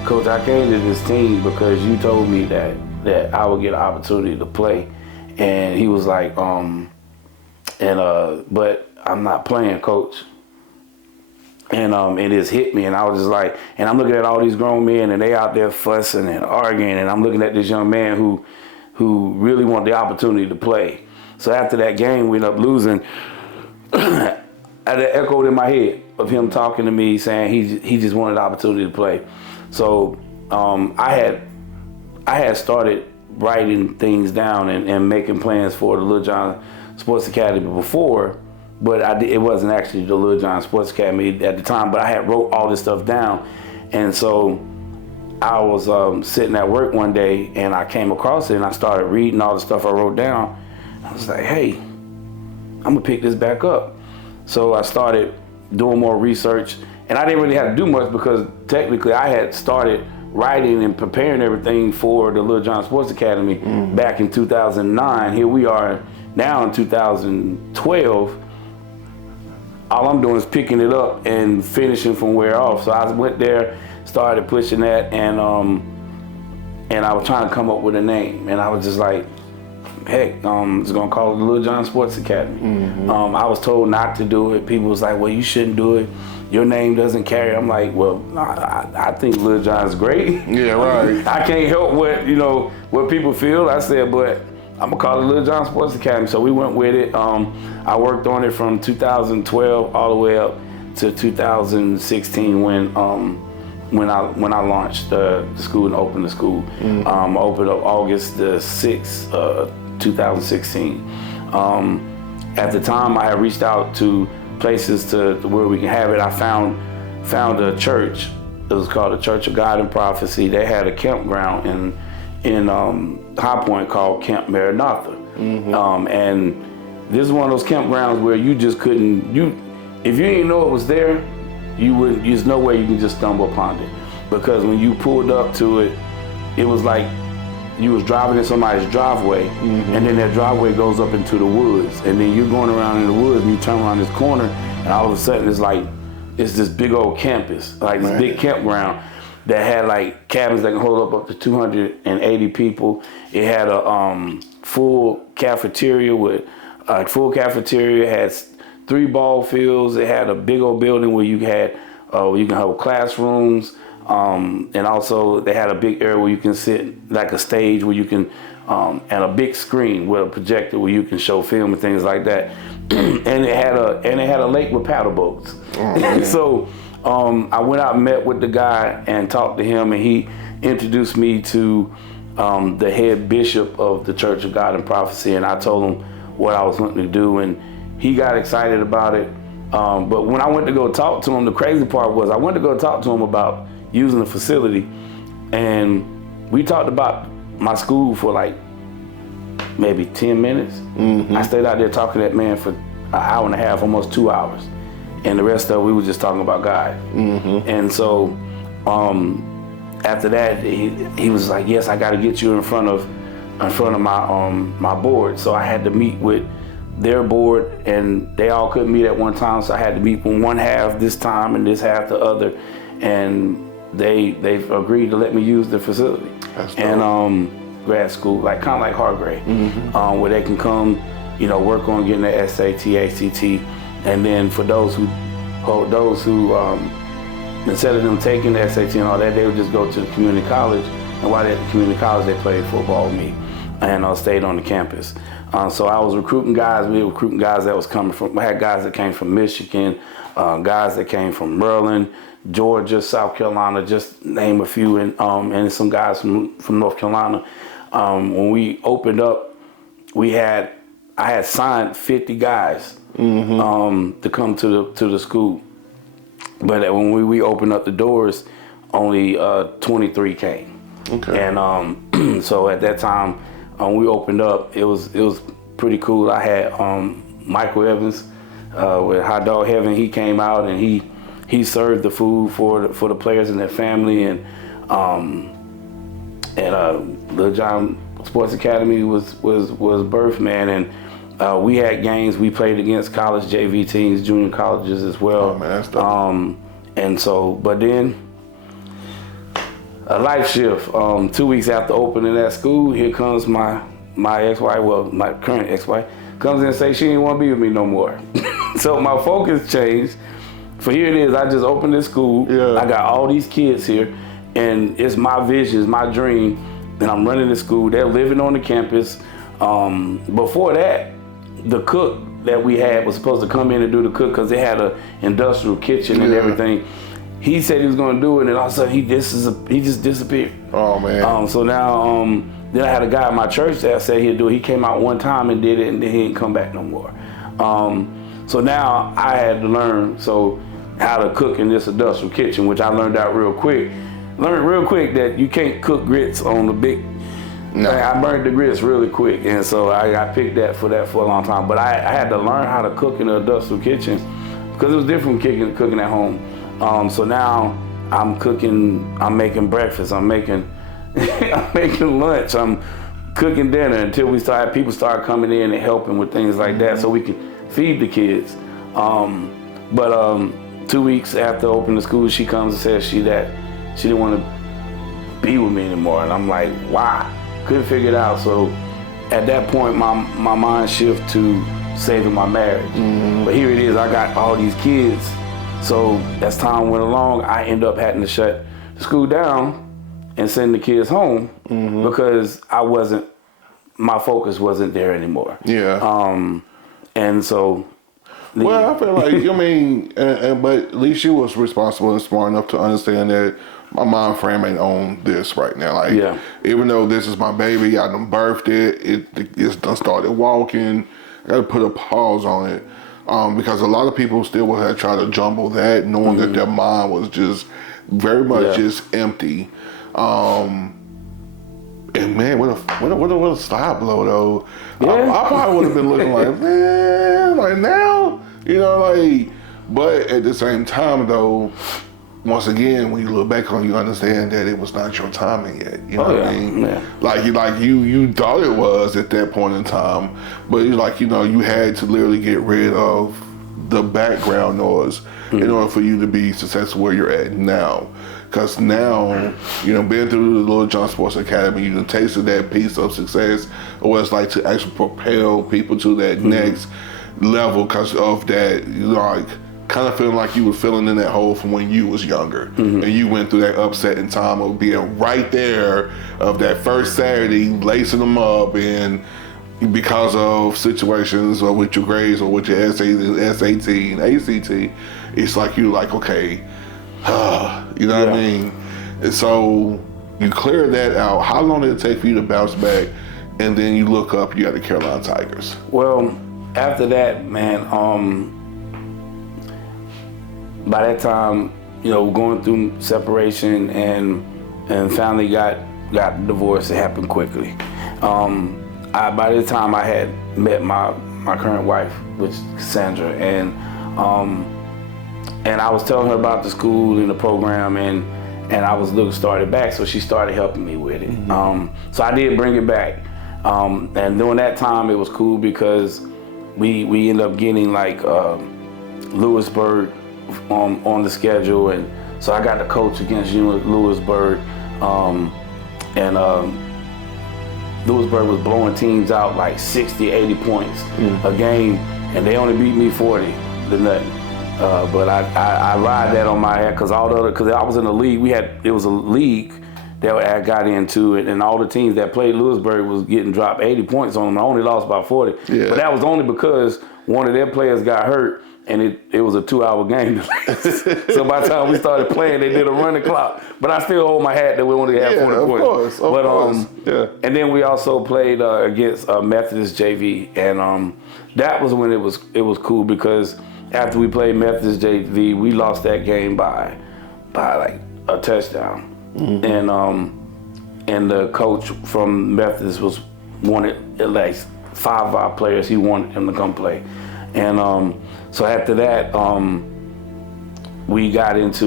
Coach, I came to this team because you told me that I would get an opportunity to play. And he was like, but I'm not playing, Coach. And it just hit me, and I was just like, and I'm looking at all these grown men, and they out there fussing and arguing, and I'm looking at this young man who really wanted the opportunity to play. So after that game, we ended up losing. That echoed in my head of him talking to me, saying he just wanted the opportunity to play. So I had started writing things down and making plans for the LittleJohn Sports Academy before, but it wasn't actually the LittleJohn Sports Academy at the time, but I had wrote all this stuff down. And so I was sitting at work one day, and I came across it, and I started reading all the stuff I wrote down. I was like, hey, I'm gonna pick this back up. So I started doing more research, and I didn't really have to do much because technically I had started writing and preparing everything for the LittleJohn Sports Academy back in 2009. Here we are now in 2012. All I'm doing is picking it up and finishing from where off. So I went there, started pushing that, and I was trying to come up with a name, and I was just like, heck, I'm just gonna call it the LittleJohn Sports Academy. I was told not to do it. People was like, well, you shouldn't do it. Your name doesn't carry. I'm like, well, I think LittleJohn's great. Yeah, right. I can't help what people feel. I said, but I'm gonna call it LittleJohn Sports Academy. So we went with it. I worked on it from 2012 all the way up to 2016 when I launched the school and opened the school. I opened up August the 6th, 2016. At the time, I had reached out to places to where we can have it. I found a church. It was called the Church of God and Prophecy. They had a campground in High Point called Camp Maranatha. And this is one of those campgrounds where you just couldn't, if you didn't know it was there, there's no way you can just stumble upon it. Because when you pulled up to it, it was like you was driving in somebody's driveway, and then that driveway goes up into the woods, and then you're going around in the woods, and you turn around this corner, and all of a sudden it's this big old campus, like this big campground that had like cabins that can hold up to 280 people. It had a full cafeteria had 3 ball fields. It had a big old building where you can have classrooms. And also they had a big area where you can sit, like a stage where you can, and a big screen with a projector where you can show film and things like that. and it had a lake with paddle boats. So I went out and met with the guy and talked to him, and he introduced me to the head bishop of the Church of God and Prophecy, and I told him what I was wanting to do, and he got excited about it. But when I went to go talk to him, the crazy part was I went to go talk to him about using the facility, and we talked about my school for like maybe 10 minutes. I stayed out there talking to that man for an hour and a half, almost 2 hours. And the rest of it, we were just talking about God. And so after that, he was like, yes, I got to get you in front of my board. So I had to meet with their board, and they all couldn't meet at one time. So I had to meet with one half this time and this half the other. And they've agreed to let me use the facility. And grad school, like kind of like Hargrave, where they can come, work on getting the SAT, ACT, and then for those who instead of them taking the SAT and all that, they would just go to the community college, and while they're at the community college, they played football with me, and I stayed on the campus. So I was recruiting guys. We were recruiting guys that was coming from. We had guys that came from Michigan, guys that came from Maryland, Georgia, South Carolina, just name a few, and some guys from North Carolina. When we opened up, I had signed 50 guys to come to the school, but when we opened up the doors, only 23 came. Okay. And so at that time, we opened up. It was pretty cool. I had Michael Evans with Hot Dog Heaven. He came out and he served the food for the players and their family, and LittleJohn Sports Academy was birthed, man, and we had games. We played against college JV teams, junior colleges as well. Oh, man, that's dope. And so, but then a life shift. 2 weeks after opening that school, here comes my ex-wife, well, my current ex-wife, comes in and says she didn't want to be with me no more. So my focus changed. For here it is, I just opened this school. Yeah. I got all these kids here, and it's my vision, it's my dream, and I'm running the school. They're living on the campus. Before that, the cook that we had was supposed to come in and do the cook because they had an industrial kitchen and everything. He said he was going to do it, and all of a sudden he just disappeared. Oh man. So now then I had a guy at my church that said he'd do it. He came out one time and did it, and then he didn't come back no more. So now I had to learn how to cook in this industrial kitchen, which I learned out real quick. Learned real quick that you can't cook grits on the big. No. I burned the grits really quick, and so I got picked for a long time. But I had to learn how to cook in the industrial kitchen because it was different from cooking at home. So now I'm cooking, I'm making breakfast, I'm making lunch, I'm cooking dinner until people start coming in and helping with things like that so we can feed the kids. But 2 weeks after opening the school, she comes and says she didn't want to be with me anymore. And I'm like, why? Couldn't figure it out. So at that point, my mind shifted to saving my marriage. But here it is, I got all these kids. So as time went along, I ended up having to shut the school down and send the kids home because my focus wasn't there anymore. Yeah. And so. Well, I feel like, but at least you was responsible and smart enough to understand that my mind frame ain't on this right now. Like, even though this is my baby, I done birthed it's done started walking, I gotta put a pause on it. Because a lot of people still will have tried to jumble that, knowing that their mind was just very much just empty. And man, what a side blow though. Yeah. I probably would have been looking like, man, like now, but at the same time though, once again, when you look back on it, you understand that it was not your timing yet. You know what I mean? Yeah. Like you thought it was at that point in time, but it's like, you had to literally get rid of the background noise in order for you to be successful where you're at now. Because now, being through the LittleJohn Sports Academy, you tasted that piece of success, or what it's like to actually propel people to that next level because of that, kind of feeling like you were filling in that hole from when you was younger. And you went through that upsetting time of being right there of that first Saturday, lacing them up, and because of situations or with your grades or with your SAT and ACT, it's like okay, You know what I mean? And so you clear that out. How long did it take for you to bounce back? And then you look up, you got the Carolina Tigers. Well, after that, man, by that time, you know, going through separation and family got divorced. It happened quickly. By the time I had met my current wife, which is Cassandra, and I was telling her about the school and the program, and I was looking started back, so she started helping me with it. So I did bring it back, and during that time it was cool because we ended up getting like Lewisburg on the schedule, and so I got to coach against Lewisburg, and Lewisburg was blowing teams out like 60, 80 points a game, and they only beat me 40 to nothing. But I ride that on my head because I was in the league. It was a league that I got into it, and all the teams that played Lewisburg was getting dropped 80 points on them. I only lost by 40, but that was only because one of their players got hurt, and it was a 2-hour game. So by the time we started playing, they did a running clock. But I still hold my hat that we only had 40 points. Of course. And then we also played against Methodist JV, and that was when it was cool because after we played Methodist JV, we lost that game by like a touchdown. And the coach from Methodist wanted at least 5 of our players. He wanted them to come play, and so after that,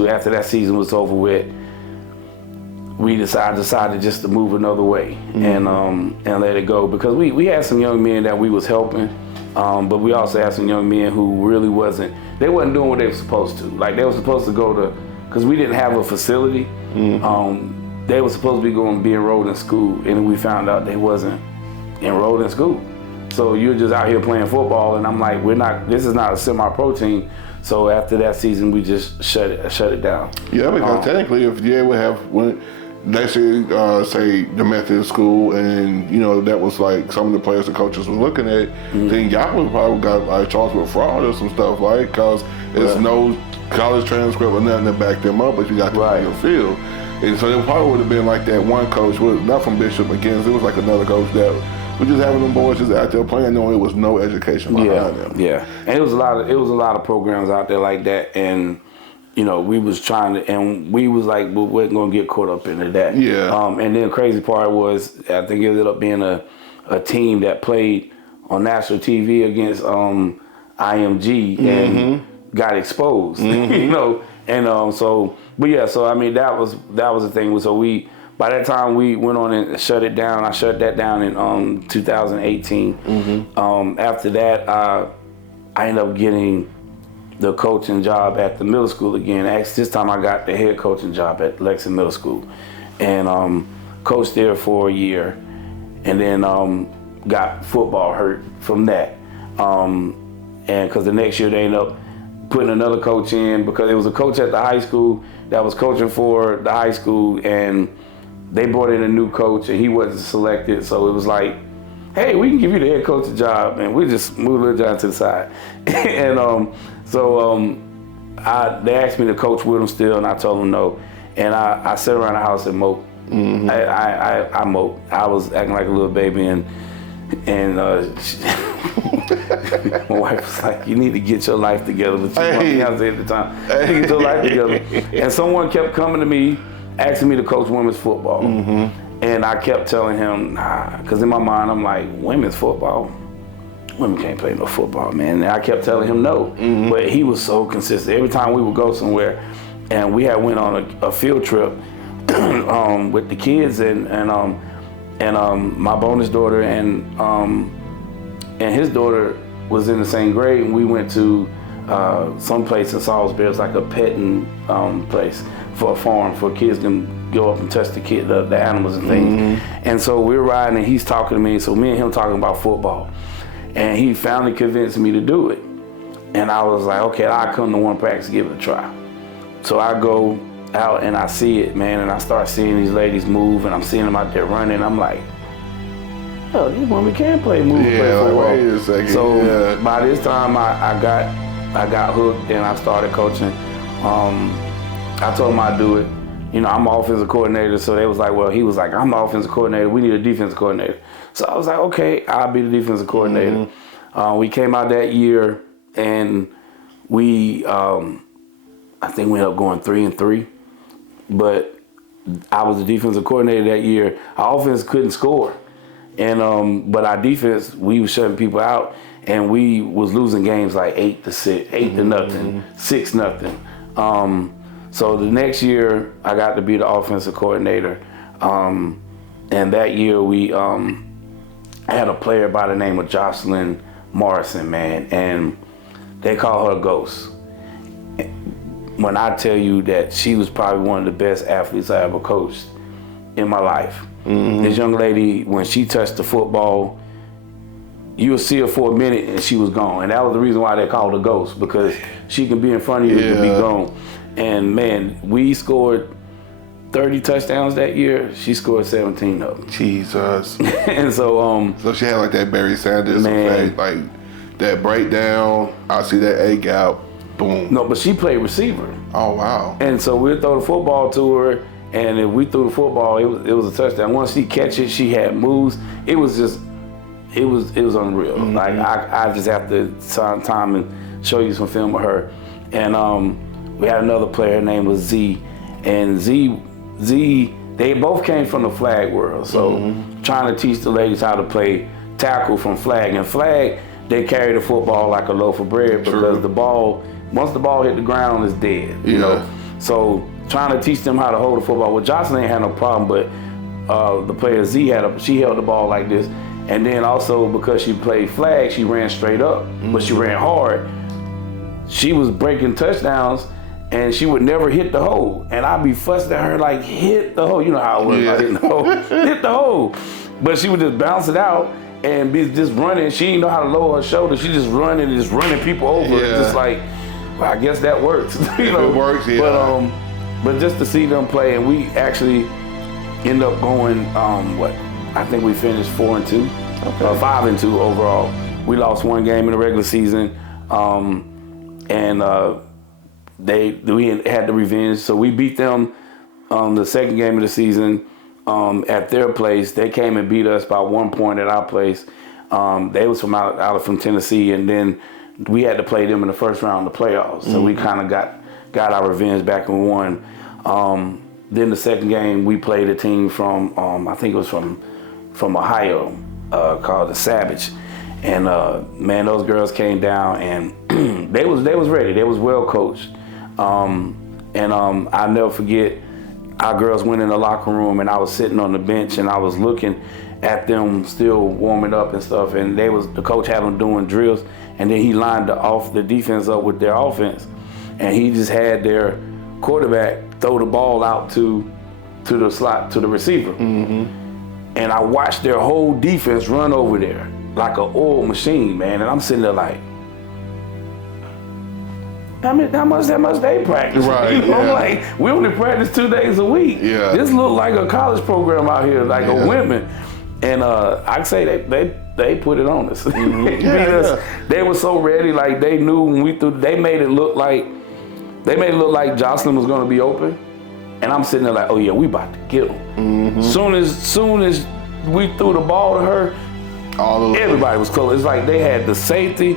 after that season was over with, we decided just to move another way and let it go because we had some young men that we was helping, but we also had some young men who really wasn't doing what they were supposed to. Like they were supposed to go to, because we didn't have a facility. They were supposed to be enrolled in school, and we found out they wasn't enrolled in school. So you're just out here playing football, and I'm like, this is not a semi-pro team. So after that season, we just shut it down. Yeah, because technically, if you would have, let's say the Methodist school, and you know that was like some of the players the coaches was looking at, then y'all would probably got charged with fraud or some stuff, right? Because there's no college transcript or nothing to back them up, but you got to on your field. And so it probably would have been like that one coach, not from Bishop McGinnis, it was like another coach that was just having them boys just out there playing, knowing there was no education behind them. Yeah, and it was a lot of programs out there like that, and you know we was trying to, and we was like, we weren't gonna get caught up into that. Yeah. And then the crazy part was, I think it ended up being a team that played on national TV against IMG and got exposed. You know, and so I mean that was the thing. So by that time we went on and shut it down. I shut that down in 2018. After that, I ended up getting the coaching job at the middle school again. This time I got the head coaching job at Lexington Middle School, and coached there for a year, and then got football hurt from that. And because the next year they ended up putting another coach in, because it was a coach at the high school that was coaching for the high school, and they brought in a new coach and he wasn't selected. So it was like, hey, we can give you the head coaching job, and we just moved LittleJohn to the side. And they asked me to coach with them still, and I told them no. And I sat around the house and moped. I moped. I was acting like a little baby, and my wife was like, you need to get your life together. But my fiance at the time, you need to get your life together. And someone kept coming to me, asking me to coach women's football. And I kept telling him, nah, because in my mind, I'm like, women's football? Women can't play no football, man. And I kept telling him no. But he was so consistent. Every time we would go somewhere, and we had went on a field trip with the kids, and my bonus daughter and his daughter was in the same grade, and we went to some place in Salisbury. It was like a petting place for a farm for kids to go up and touch the animals and things. And so we're riding, and he's talking to me. So me and him talking about football, and he finally convinced me to do it. And I was like, okay, I'll come to one practice, give it a try. So I go out and I see it, man, and I start seeing these ladies move, and I'm seeing them out there running. I'm like, oh, these women can play play football. Wait a second. So by this time, I got hooked, and I started coaching. I told him I'd do it. You know, I'm an offensive coordinator, so they was like, well, he was like, I'm the offensive coordinator. We need a defensive coordinator. So I was like, okay, I'll be the defensive coordinator. We came out that year, and we, I think we ended up going 3-3. But I was the defensive coordinator that year. Our offense couldn't score, and but our defense, we was shutting people out, and we was losing games like 8-6, 8-0, 6-0. So the next year, I got to be the offensive coordinator, and that year we had a player by the name of Jocelyn Morrison, man, and they call her Ghost. When I tell you that she was probably one of the best athletes I ever coached in my life. This young lady, when she touched the football, you would see her for a minute and she was gone. And that was the reason why they called her Ghost, because she can be in front of you and be gone. And man, we scored 30 touchdowns that year. She scored 17 of them. Jesus. And so so she had like that Barry Sanders effect, like that breakdown. I see that A gap, boom. No, but she played receiver. Oh wow. And so we'd throw the football to her, and if we threw the football, it was a touchdown. Once she catch it, she had moves. It was just, it was unreal. Like I just have to time and show you some film of her. And we had another player, her name was Z, and Z, they both came from the flag world. So trying to teach the ladies how to play tackle from flag. And flag, they carry the football like a loaf of bread, because the ball, once the ball hit the ground, it's dead. You know. So trying to teach them how to hold the football. Well, Jocelyn ain't had no problem, but the player Z she held the ball like this. And then also because she played flag, she ran straight up, but she ran hard. She was breaking touchdowns, and she would never hit the hole. And I'd be fussing at her like, hit the hole. You know how it was, like, hitting the hole. Hit the hole. But she would just bounce it out and be just running. She didn't know how to lower her shoulder. She just running people over. Just like, well, I guess that works. You know? It works, But just to see them play, and we actually end up going, I think we finished 4-2, 5-2 overall. We lost one game in the regular season, and we had the revenge. So we beat them the second game of the season at their place. They came and beat us by 1 point at our place. They was from Tennessee, and then we had to play them in the first round of the playoffs. So we kind of got our revenge back and won. Then the second game, we played a team from, I think it was from Ohio, called the Savage. And man, those girls came down, and they was ready. They was well coached. And I'll never forget, our girls went in the locker room, and I was sitting on the bench, and I was looking at them still warming up and stuff, and the coach had them doing drills, and then he lined the defense up with their offense, and he just had their quarterback throw the ball out to the slot, to the receiver. And I watched their whole defense run over there like an oil machine, man, and I'm sitting there like, how much they practice? Right, I'm like, we only practice 2 days a week. This look like a college program out here, like a women. And I'd say they put it on us. Because they were so ready, like they knew when we threw, they made it look like Jocelyn was gonna be open. And I'm sitting there like, oh yeah, we about to get them. Soon as we threw the ball to her, everybody was close. It's like they had the safety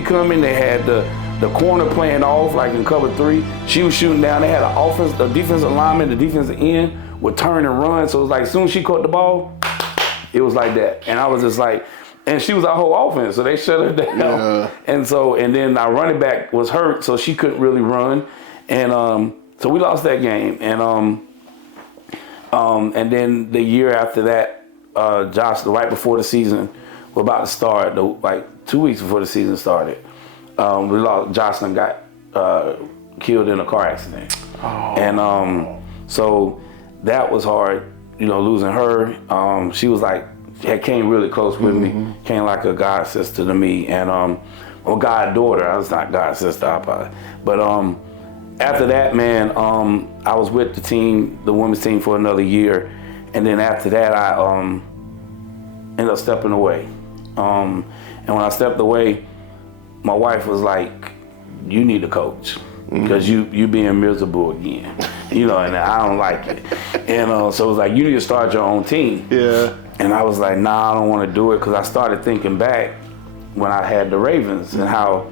coming, they had the corner playing off like in cover 3. She was shooting down. They had the defensive lineman, the defensive end would turn and run. So it was like as soon as she caught the ball, it was like that. And I was just like, and she was our whole offense, so they shut her down. And then our running back was hurt, so she couldn't really run. And so we lost that game. And then the year after that, right before the season was about to start, like 2 weeks before the season started, Jocelyn got killed in a car accident. And so that was hard, losing her. She was like, came really close with me, came like a god sister to me, and god daughter. I was not god sister, but after that, man, I was with the women's team for another year, and then after that, I ended up stepping away. And when I stepped away, my wife was like, "You need a coach." because you being miserable again, and I don't like it. And so it was like, you need to start your own team. Yeah. And I was like, nah, I don't want to do it, because I started thinking back when I had the Ravens and how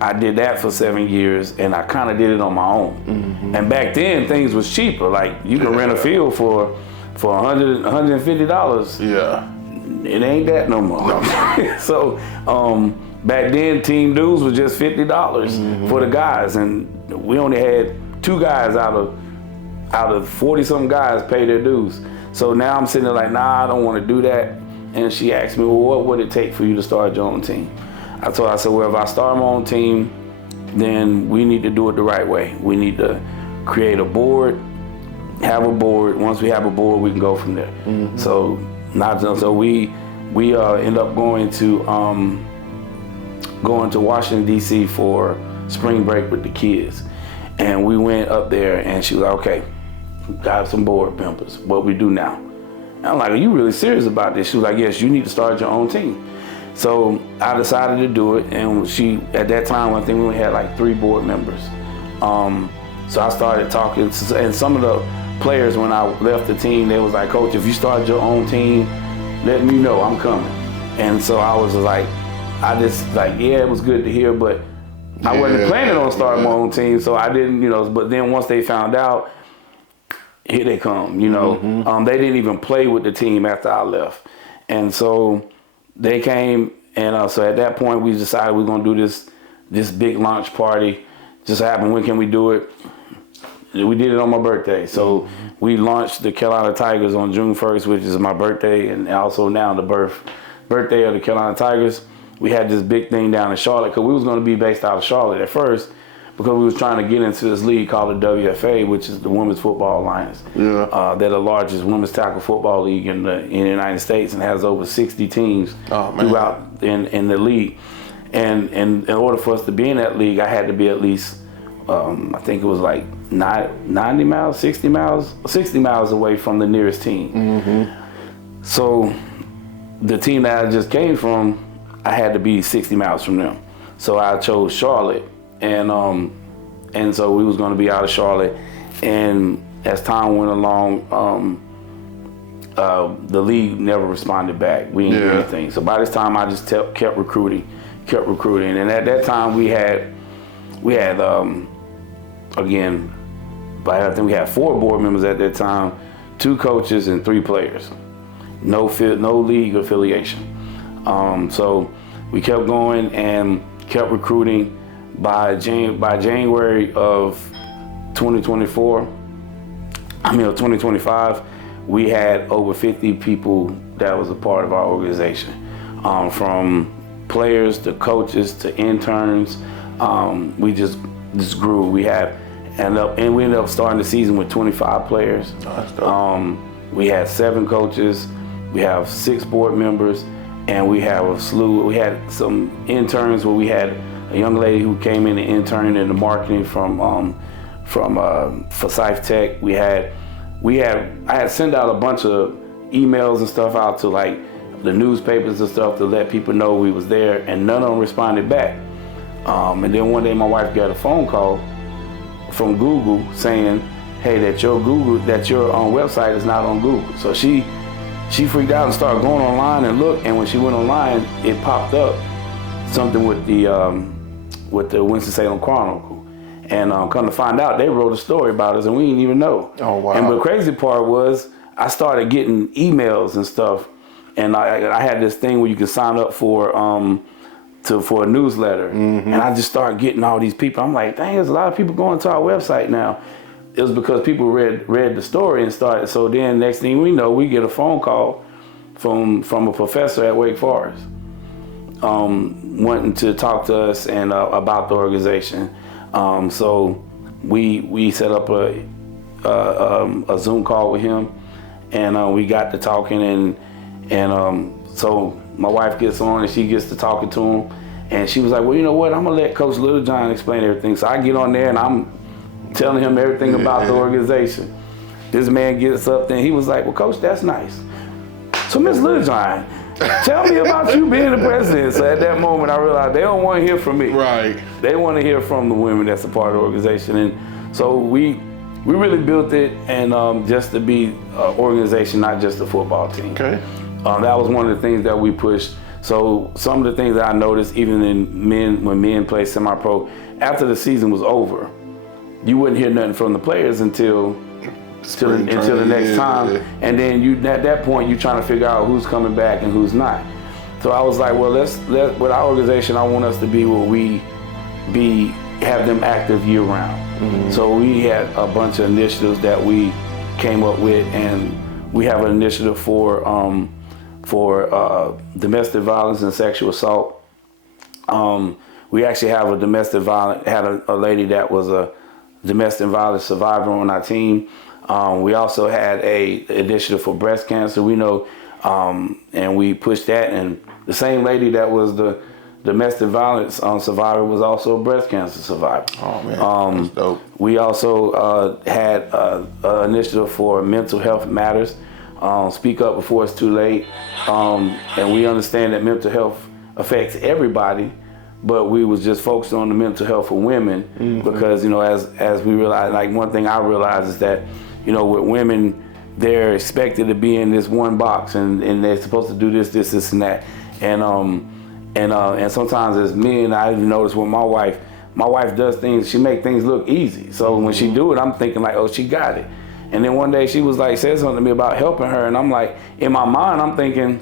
I did that for 7 years, and I kind of did it on my own. And back then, things was cheaper. Like, you can rent a field for $100, $150. Yeah. It ain't that no more. No. So back then, team dues was just $50 for the guys, and we only had 2 guys out of 40-something guys pay their dues. So now I'm sitting there like, nah, I don't want to do that. And she asked me, well, what would it take for you to start your own team? I told her, I said, well, if I start my own team, then we need to do it the right way. We need to create a board, have a board. Once we have a board, we can go from there. So we end up going to Washington, D.C. for spring break with the kids. And we went up there, and she was like, okay, got some board members. What we do now? And I'm like, are you really serious about this? She was like, yes, you need to start your own team. So I decided to do it, and at that time, I think we only had like 3 board members. So I started talking, and some of the players, when I left the team, they was like, Coach, if you start your own team, let me know, I'm coming. And so I was like, yeah, it was good to hear, but I wasn't planning on starting my own team, so I didn't, but then once they found out, here they come, They didn't even play with the team after I left. And so they came, and so at that point, we decided we were going to do this big launch party. Just happened, when can we do it? We did it on my birthday. So we launched the Carolina Tigers on June 1st, which is my birthday, and also now the birthday of the Carolina Tigers. We had this big thing down in Charlotte, because we was going to be based out of Charlotte at first, because we was trying to get into this league called the WFA, which is the Women's Football Alliance. Yeah. They're the largest women's tackle football league in the United States, and has over 60 teams throughout in the league. And in order for us to be in that league, I had to be at least, I think it was like 90 miles, 60 miles away from the nearest team. So the team that I just came from, I had to be 60 miles from them. So I chose Charlotte. And so we was going to be out of Charlotte, and as time went along, the league never responded back. We didn't do anything. So by this time, I just kept recruiting, and at that time we had again, I think we had 4 board members at that time, 2 coaches and 3 players, no league affiliation. So we kept going and kept recruiting. By January of 2025, we had over 50 people that was a part of our organization, from players to coaches to interns. We just grew. We ended up starting the season with 25 players. Oh, that's dope. We had 7 coaches. We have 6 board members, and we have a slew. We had some interns where we had a young lady who came in and interned in the marketing from Forsyth Tech. I had sent out a bunch of emails and stuff out to like the newspapers and stuff to let people know we was there, and none of them responded back. And then one day my wife got a phone call from Google saying, hey, that your website is not on Google. So she freaked out and started going online and looked, and when she went online, it popped up something with the Winston-Salem Chronicle. And come to find out, they wrote a story about us, and we didn't even know. Oh, wow. And the crazy part was, I started getting emails and stuff, and I had this thing where you could sign up for a newsletter, and I just started getting all these people. I'm like, dang, there's a lot of people going to our website now. It was because people read the story and started. So then next thing we know, we get a phone call from a professor at Wake Forest, wanting to talk to us and about the organization. So we set up a Zoom call with him, and we got to talking, and so my wife gets on and she gets to talking to him, and she was like, well, you know what, I'm gonna let Coach LittleJohn explain everything. So I get on there and I'm telling him everything about the organization. This man gets up there and he was like, well, Coach, that's nice. So Miss LittleJohn, Tell me about you being the president. So at that moment, I realized they don't want to hear from me. Right. They want to hear from the women that's a part of the organization. And so we really built it and just to be an organization, not just a football team. Okay. That was one of the things that we pushed. So some of the things that I noticed, even when men play semi-pro, after the season was over, you wouldn't hear nothing from the players until the next time. Yeah. And then at that point, you're trying to figure out who's coming back and who's not. So I was like, well, with our organization, I want us to be where we have them active year round. Mm-hmm. So we had a bunch of initiatives that we came up with, and we have an initiative for domestic violence and sexual assault. We actually have a lady that was a domestic violence survivor on our team. We also had a initiative for breast cancer. We know, and we pushed that. And the same lady that was the domestic violence survivor was also a breast cancer survivor. Oh man, that's dope. We also had an initiative for mental health matters. Speak up before it's too late. And we understand that mental health affects everybody, but we was just focused on the mental health of women. Mm-hmm. Because, as we realize, like one thing I realized is that, with women, they're expected to be in this one box and they're supposed to do this, and that. And sometimes as men, I even notice with my wife does things, she make things look easy. So when she do it, I'm thinking like, oh, she got it. And then one day she was like, said something to me about helping her. And I'm like, in my mind, I'm thinking,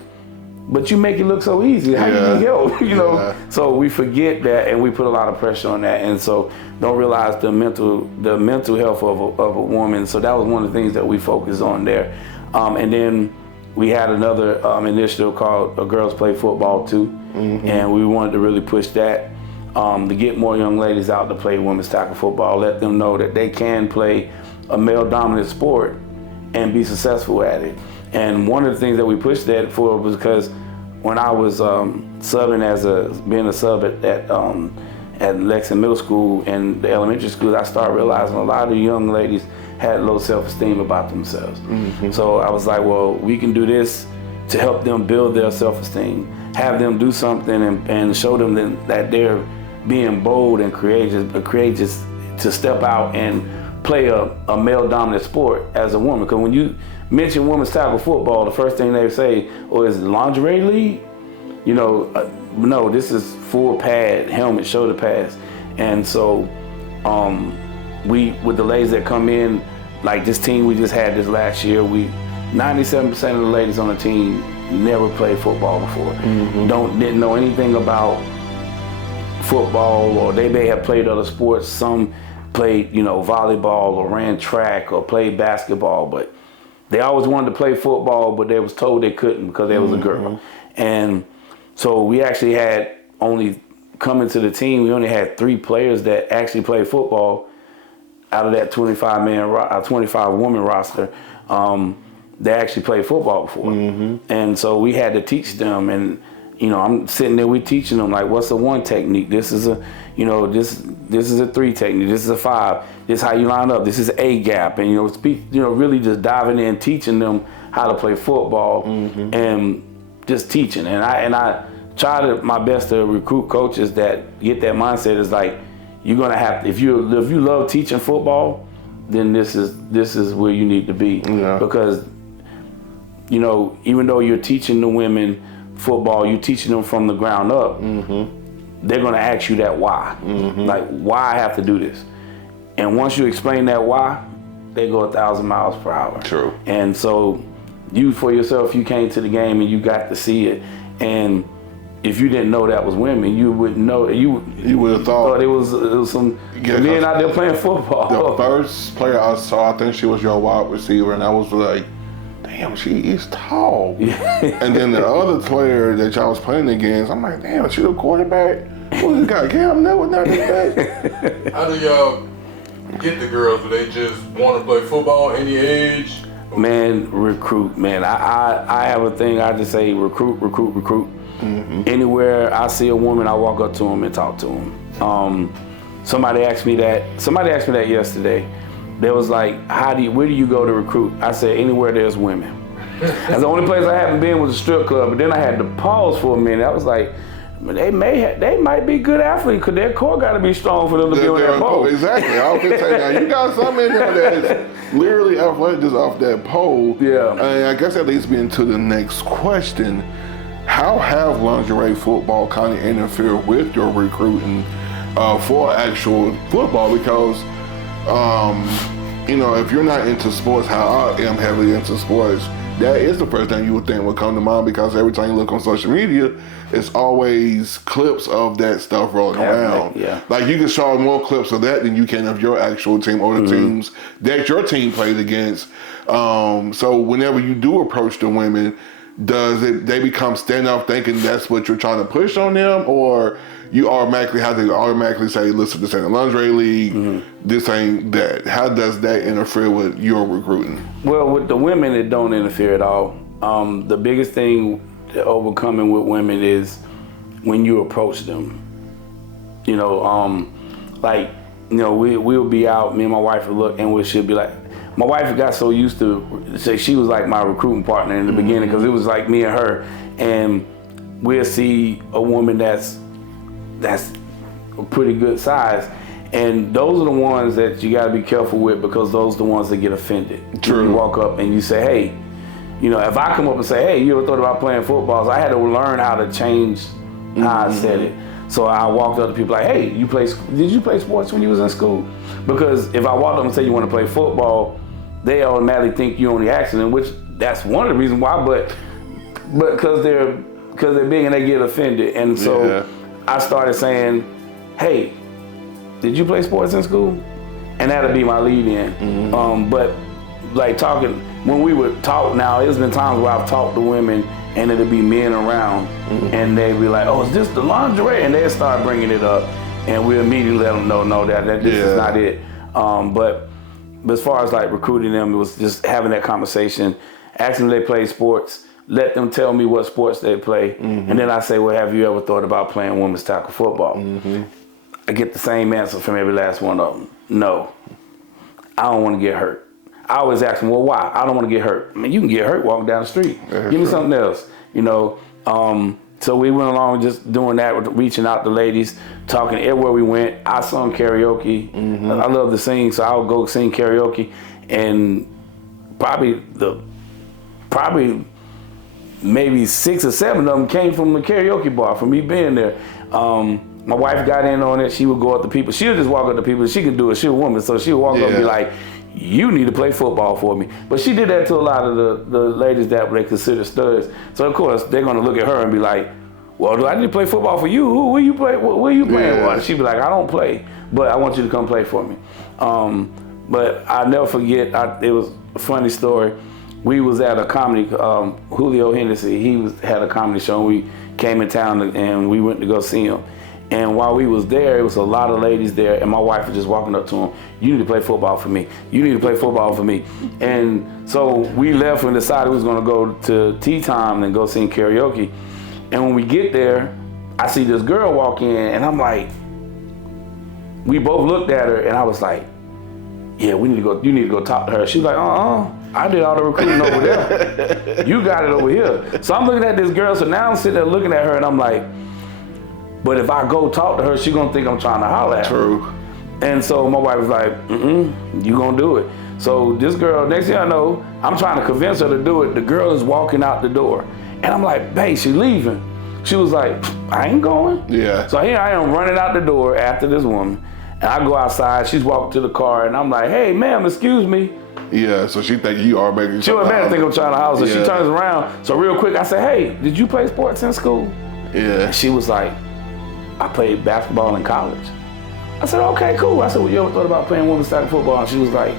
but you make it look so easy. How do you need help? Yeah. So we forget that, and we put a lot of pressure on that, and so don't realize the mental health of a woman. So that was one of the things that we focused on there. And then we had another initiative called Girls Play Football Too, mm-hmm. and we wanted to really push that to get more young ladies out to play women's tackle football. Let them know that they can play a male-dominant sport and be successful at it. And one of the things that we pushed that for was because when I was being a sub at Lexington Middle School and the elementary schools, I started realizing a lot of young ladies had low self-esteem about themselves. Mm-hmm. So I was like, well, we can do this to help them build their self-esteem, have them do something and show them that they're being bold and courageous to step out and play a male-dominant sport as a woman. Because when you mention women's tackle football, the first thing they say, oh, is it lingerie league? No, this is full pad, helmet, shoulder pads. And so with the ladies that come in, like this team we just had this last year, 97% of the ladies on the team never played football before. Mm-hmm. Didn't know anything about football, or they may have played other sports. Some played, volleyball or ran track or played basketball, but they always wanted to play football, but they was told they couldn't because they was a girl. And so we actually had only coming to the team, we only had 3 players that actually played football out of that 25 woman roster. They actually played football before. Mm-hmm. And so we had to teach them, and I'm sitting there, we teaching them like, what's the 1 technique? This is a, this is a 3 technique. This is a 5. This is how you line up. This is A gap, and really just diving in, teaching them how to play football, mm-hmm. and just teaching. And I try my best to recruit coaches that get that mindset. Is like, you're gonna have to, if you love teaching football, then this is where you need to be. Yeah. Because even though you're teaching the women football, you're teaching them from the ground up. Mm-hmm. They're gonna ask you that why. Mm-hmm. Like, why I have to do this? And once you explain that why, they go 1,000 miles per hour. True. And so you for yourself, you came to the game and you got to see it. And if you didn't know that was women, you wouldn't know. You would have thought it was some men out there playing football. The first player I saw, I think she was your wide receiver, and I was like, damn, she is tall. Yeah. And then the other player that y'all was playing against, I'm like, damn, she the quarterback? Who's this guy? Cam Newton was not this bad. How do y'all get the girls? Do they just want to play football any age? Man, recruit, man. I have a thing, I just say recruit. Mm-hmm. Anywhere I see a woman, I walk up to them and talk to them. Somebody asked me that yesterday. They was like, where do you go to recruit? I said, anywhere there's women. That's the only place I haven't been was a strip club. But then I had to pause for a minute. I was like, they might be good athletes because their core got to be strong for them to be on that pole. Exactly. I was gonna say, now you got some in there that's literally athletic just off that pole. Yeah. And I guess that leads me into the next question. How have lingerie football kind of interfered with your recruiting for actual football? Because, if you're not into sports, how I am heavily into sports, that is the first thing you would think would come to mind, because every time you look on social media, it's always clips of that stuff rolling around. Yeah. Like you can show more clips of that than you can of your actual team or the teams that your team plays against. So whenever you do approach the women, they become stand up thinking that's what you're trying to push on them, or you automatically have to say, listen, this ain't a lingerie league, this ain't that? How does that interfere with your recruiting? Well, with the women, it don't interfere at all. The biggest thing to overcoming with women is when you approach them. We'll be out, me and my wife will look, and she'll be like, my wife got so used to, say she was like my recruiting partner in the beginning, because it was like me and her, and we'll see a woman that's a pretty good size, and those are the ones that you got to be careful with, because those are the ones that get offended. True. You walk up and you say, hey, if I come up and say, hey, you ever thought about playing football? So I had to learn how to change how I said it. So I walked up to people like, hey, did you play sports when you was in school? Because if I walked up and say you want to play football, they automatically think you're on the accident, which that's one of the reasons why, but because they're big and they get offended. And so I started saying, hey, did you play sports in school? And that'll be my lead in. But like talking, when we would talk now, there's been times where I've talked to women and it'll be men around and they'd be like, oh, is this the lingerie? And they'll start bringing it up and we immediately let them know that this is not it. But as far as like recruiting them, it was just having that conversation, asking them if they play sports, let them tell me what sports they play. And then I say, well, have you ever thought about playing women's tackle football? I get the same answer from every last one of them. No, I don't want to get hurt. I always ask them, well, why? I don't want to get hurt. I mean, you can get hurt walking down the street. Give me something else, So we went along just doing that, reaching out to ladies, talking everywhere we went. I sung karaoke. I love to sing, so I would go sing karaoke. And probably maybe 6 or 7 of them came from the karaoke bar, from me being there. My wife got in on it. She would go up to people. She would just walk up to people. She could do it. She was a woman, so she would walk up and be like, you need to play football for me. But she did that to a lot of the ladies that they consider studs. So of course they're gonna look at her and be like, well, do I need to play football for you? Who you play? Where you playing? Yeah. She'd be like, I don't play, but I want you to come play for me. But I'll never forget, it was a funny story. We was at a comedy, Julio Hennessy, had a comedy show, and we came in town and we went to go see him. And while we was there, it was a lot of ladies there, and my wife was just walking up to him, you need to play football for me. You need to play football for me. And so we left and decided we was gonna go to tea time and go sing karaoke. And when we get there, I see this girl walk in, and I'm like, we both looked at her, and I was like, yeah, you need to go talk to her. She was like, I did all the recruiting over there. You got it over here. So I'm looking at this girl, so now I'm sitting there looking at her, and I'm like, but if I go talk to her, she's gonna think I'm trying to holler at her. True. And so my wife was like, you gonna do it. So this girl, next thing I know, I'm trying to convince her to do it. The girl is walking out the door. And I'm like, babe, she leaving. She was like, I ain't going. Yeah. So here I am running out the door after this woman. And I go outside, she's walking to the car, and I'm like, hey, ma'am, excuse me. Yeah, so she think you are making She would think I'm trying to holler. So she turns around. So real quick, I said, hey, did you play sports in school? Yeah. And she was like, I played basketball in college. I said, okay, cool. I said, well, you ever thought about playing women's tackle football? And she was like,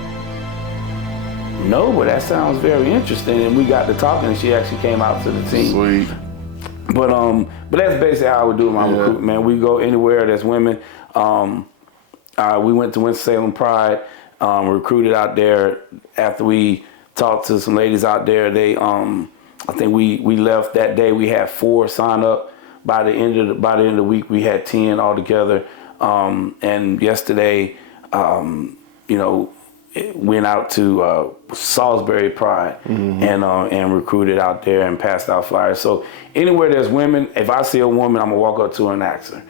no, but that sounds very interesting. And we got to talking, and she actually came out to the team. Sweet. But that's basically how I would do my recruitment, man. We go anywhere there's women. We went to Winston-Salem Pride, recruited out there. After we talked to some ladies out there, I think we left that day. We had 4 sign up. By the end of the week, we had 10 altogether. And yesterday, went out to Salisbury Pride and recruited out there and passed out flyers. So anywhere there's women, if I see a woman, I'm gonna walk up to her and ask her.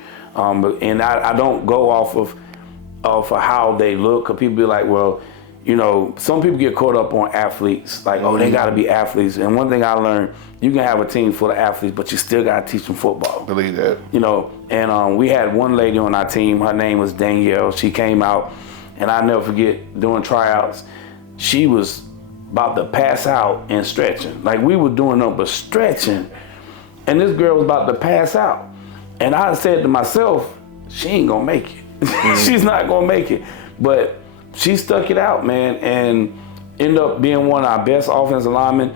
And I don't go off of how they look, because people be like, well, you know, some people get caught up on athletes, like, oh, they gotta be athletes. And one thing I learned, you can have a team full of athletes, but you still gotta teach them football. Believe that. You know, and we had one lady on our team, her name was Danielle. She came out, and I'll never forget, doing tryouts, she was about to pass out and stretching. Like, we were doing nothing but stretching, and this girl was about to pass out. And I said to myself, she ain't gonna make it. She's not gonna make it. But she stuck it out, man, and ended up being one of our best offensive linemen.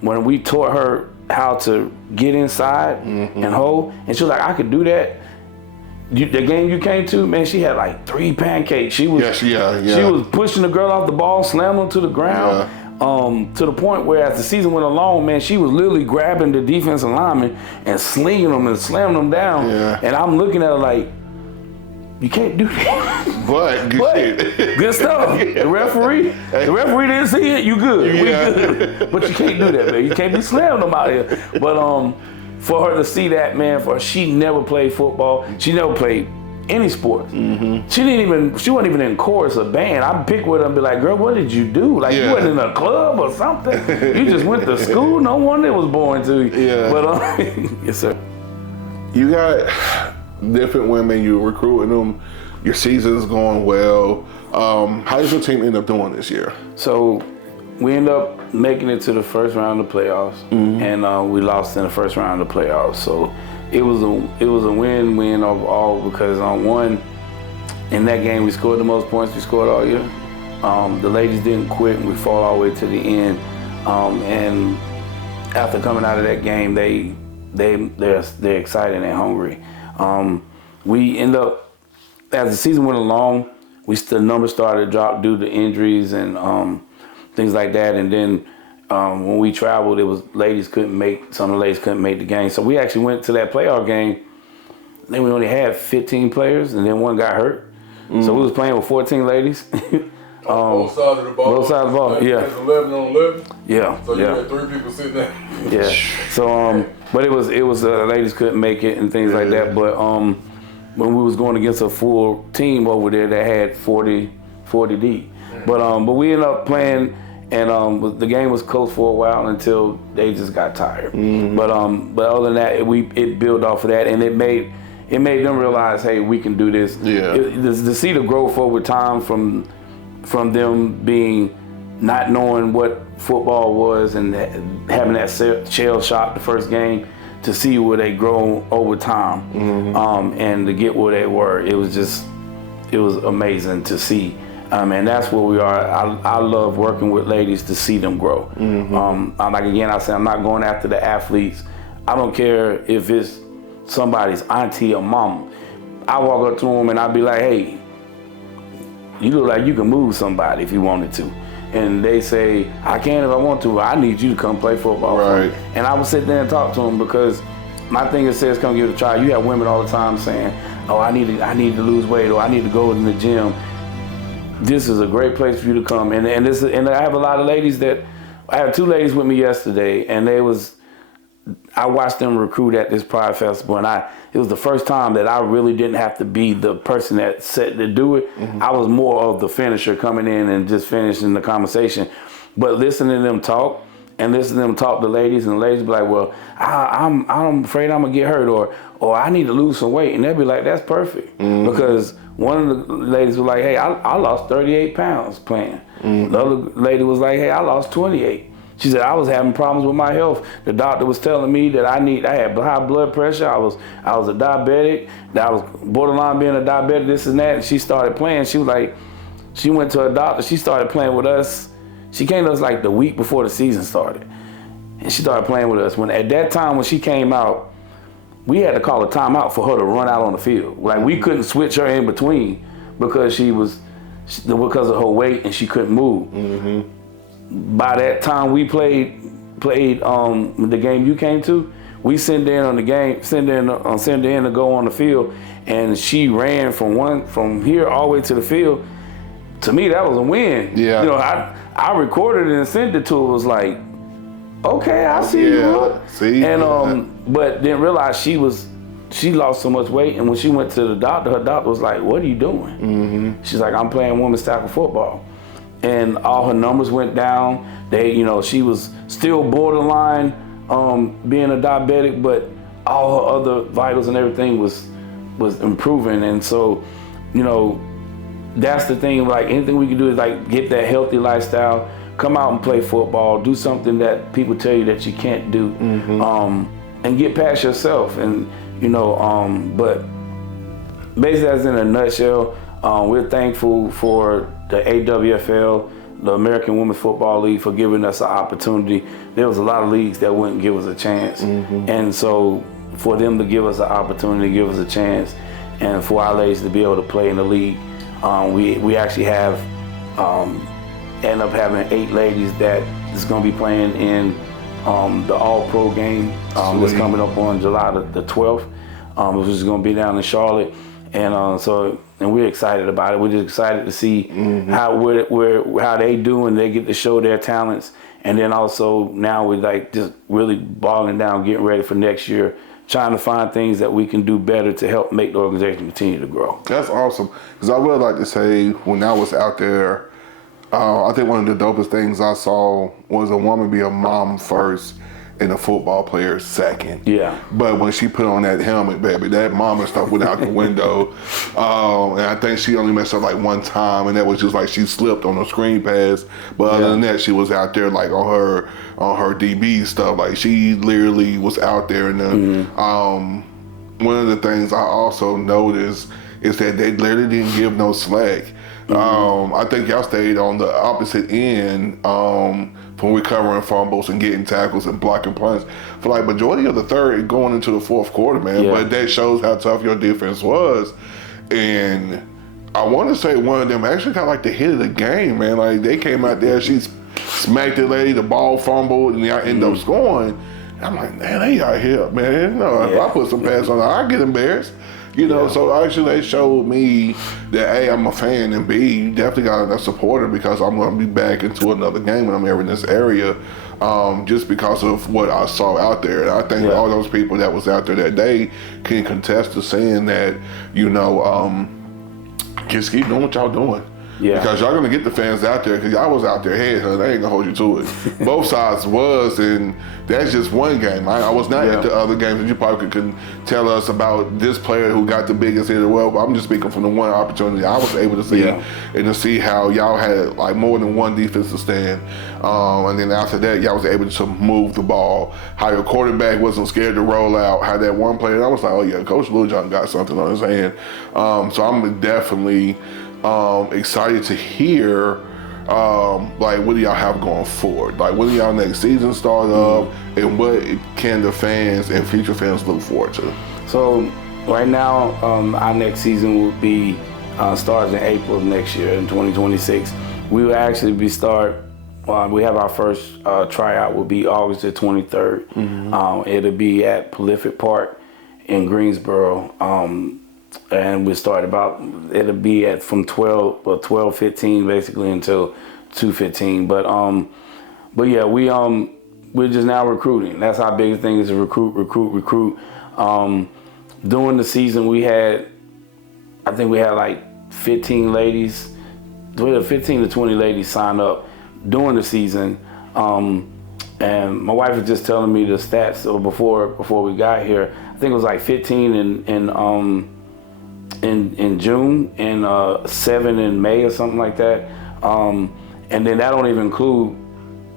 When we taught her how to get inside and hold, and she was like, I could do that. The game you came to, man, she had like 3 pancakes. She was she was pushing the girl off the ball, slamming her to the ground, to the point where as the season went along, man, she was literally grabbing the defensive lineman and slinging them and slamming them down. And I'm looking at her like, you can't do that. But good stuff. The referee didn't see it. You good? We good. But you can't do that, man. You can't be slamming them out here. But for her to see that, man, she never played football. She never played any sports. She wasn't even in chorus or band. I'd pick with her and be like, girl, what did you do? Like, you wasn't in a club or something. You just went to school. No wonder it was born to you. But yes, sir. You got different women, you're recruiting them, your season's going well. How does your team end up doing this year? So we end up making it to the first round of the playoffs, and we lost in the first round of the playoffs. So it was a win-win overall, because one, in that game we scored the most points we scored all year. The ladies didn't quit, and we fought all the way to the end. And after coming out of that game, they're excited and hungry. We end up, as the season went along, the numbers started to drop due to injuries and things like that. And then when we traveled, some of the ladies couldn't make the game. So we actually went to that playoff game. Then we only had 15 players, and then one got hurt. So we was playing with 14 ladies. Both sides of the ball. Both sides of the ball, yeah. It's 11 on 11. Yeah. So you had 3 people sitting there. Yeah. So but it was ladies couldn't make it and things like that. But when we was going against a full team over there that had 40 deep. But we ended up playing, and the game was close for a while until they just got tired. But other than that, it built off of that, and it made them realize, hey, we can do this. To see the growth over time from them being not knowing what football was and having that shell shock the first game, to see where they grow over time, and to get where they were, it was amazing to see. And that's where we are. I love working with ladies to see them grow. Like again, I say, I'm not going after the athletes. I don't care if it's somebody's auntie or mama. I walk up to them and I'll be like, hey, you look like you can move somebody if you wanted to. And they say, I can if I want to, I need you to come play football. Right. And I would sit there and talk to them, because my thing is, says, come give it a try. You have women all the time saying, oh, I need to lose weight, or I need to go in the gym. This is a great place for you to come. And I have a lot of ladies I have 2 ladies with me yesterday, and I watched them recruit at this Pride Festival, and it was the first time that I really didn't have to be the person that said to do it. I was more of the finisher, coming in and just finishing the conversation. But listening to them talk, and listening to them talk to ladies, and the ladies be like, well, I'm afraid I'm gonna get hurt, or I need to lose some weight. And they'll be like, that's perfect. Because one of the ladies was like, hey, I lost 38 pounds playing. The other lady was like, hey, I lost 28. She said, I was having problems with my health. The doctor was telling me that I had high blood pressure. I was a diabetic. That I was borderline being a diabetic, this and that. And she started playing. She was like, she went to a doctor. She started playing with us. She came to us like the week before the season started. And she started playing with us. At that time when she came out, we had to call a timeout for her to run out on the field. Like, we couldn't switch her in between because because of her weight, and she couldn't move. By that time we played the game you came to, we sent her in to go on the field, and she ran from here all the way to the field to me, that was a win. Yeah. You know, I recorded it and sent it to her. It was like, okay, I see you. See? And but didn't realize she lost so much weight, and when she went to the doctor, her doctor was like, what are you doing? Mm-hmm. She's like, I'm playing women's tackle football. And all her numbers went down. She was still borderline being a diabetic, but all her other vitals and everything was improving. And so, that's the thing, like anything we can do is like get that healthy lifestyle, come out and play football, do something that people tell you that you can't do, and get past yourself. And, but basically that's in a nutshell. We're thankful for the AWFL, the American Women's Football League, for giving us an opportunity. There was a lot of leagues that wouldn't give us a chance. And so for them to give us an opportunity, give us a chance, and for our ladies to be able to play in the league, we actually have end up having 8 ladies that is going to be playing in the All-Pro game that's coming up on July the 12th, which is going to be down in Charlotte. And we're excited about it. We're just excited to see how they do, and they get to show their talents. And then also now we're like just really bogging down, getting ready for next year, trying to find things that we can do better to help make the organization continue to grow. That's awesome. Because I would like to say, when I was out there, I think one of the dopest things I saw was a woman be a mom first and a football player second. Yeah. But when she put on that helmet, baby, that mama stuff went out the window. And I think she only messed up like one time, and that was just like she slipped on a screen pass. But other than that, she was out there like on her DB stuff. Like she literally was out there. And then one of the things I also noticed is that they literally didn't give no slack. I think y'all stayed on the opposite end from recovering fumbles and getting tackles and blocking punts for like majority of the third and going into the fourth quarter, man. Yeah. But that shows how tough your defense was. And I want to say one of them actually got like the hit of the game, man. Like they came out there, she smacked the lady, the ball fumbled, and y'all end up scoring. I'm like, man, they out here, man. If I put some pass on her, I get embarrassed. So actually they showed me that A, I'm a fan, and B, you definitely got a supporter, because I'm going to be back into another game when I'm ever in this area, just because of what I saw out there. And I think all those people that was out there that day can contest to saying that, just keep doing what y'all doing. Yeah. Because y'all gonna get the fans out there, because y'all was out there headhunting. They ain't gonna hold you to it. Both sides was, and that's just one game. I was not at the other games that you probably could tell us about this player who got the biggest hit. Well, I'm just speaking from the one opportunity I was able to see, and to see how y'all had like more than one defensive stand. And then after that, y'all was able to move the ball. How your quarterback wasn't scared to roll out. How that one player, I was like, oh yeah, Coach LittleJohn got something on his hand. So I'm definitely excited to hear like what do y'all have going forward? Like when do y'all next season start up, and what can the fans and future fans look forward to? So right now, our next season will be starts in April of next year in 2026. We will actually be we have our first tryout will be August the 23rd. It'll be at Prolific Park in Greensboro. And we start it'll be at from 12:15 basically until 2:15. But yeah, we're just now recruiting. That's our biggest thing, is to recruit. During the season I think we had like 15 ladies, 15 to 20 ladies sign up during the season. And my wife was just telling me the stats before we got here. I think it was like 15 in June and 7 in May or something like that. And then that don't even include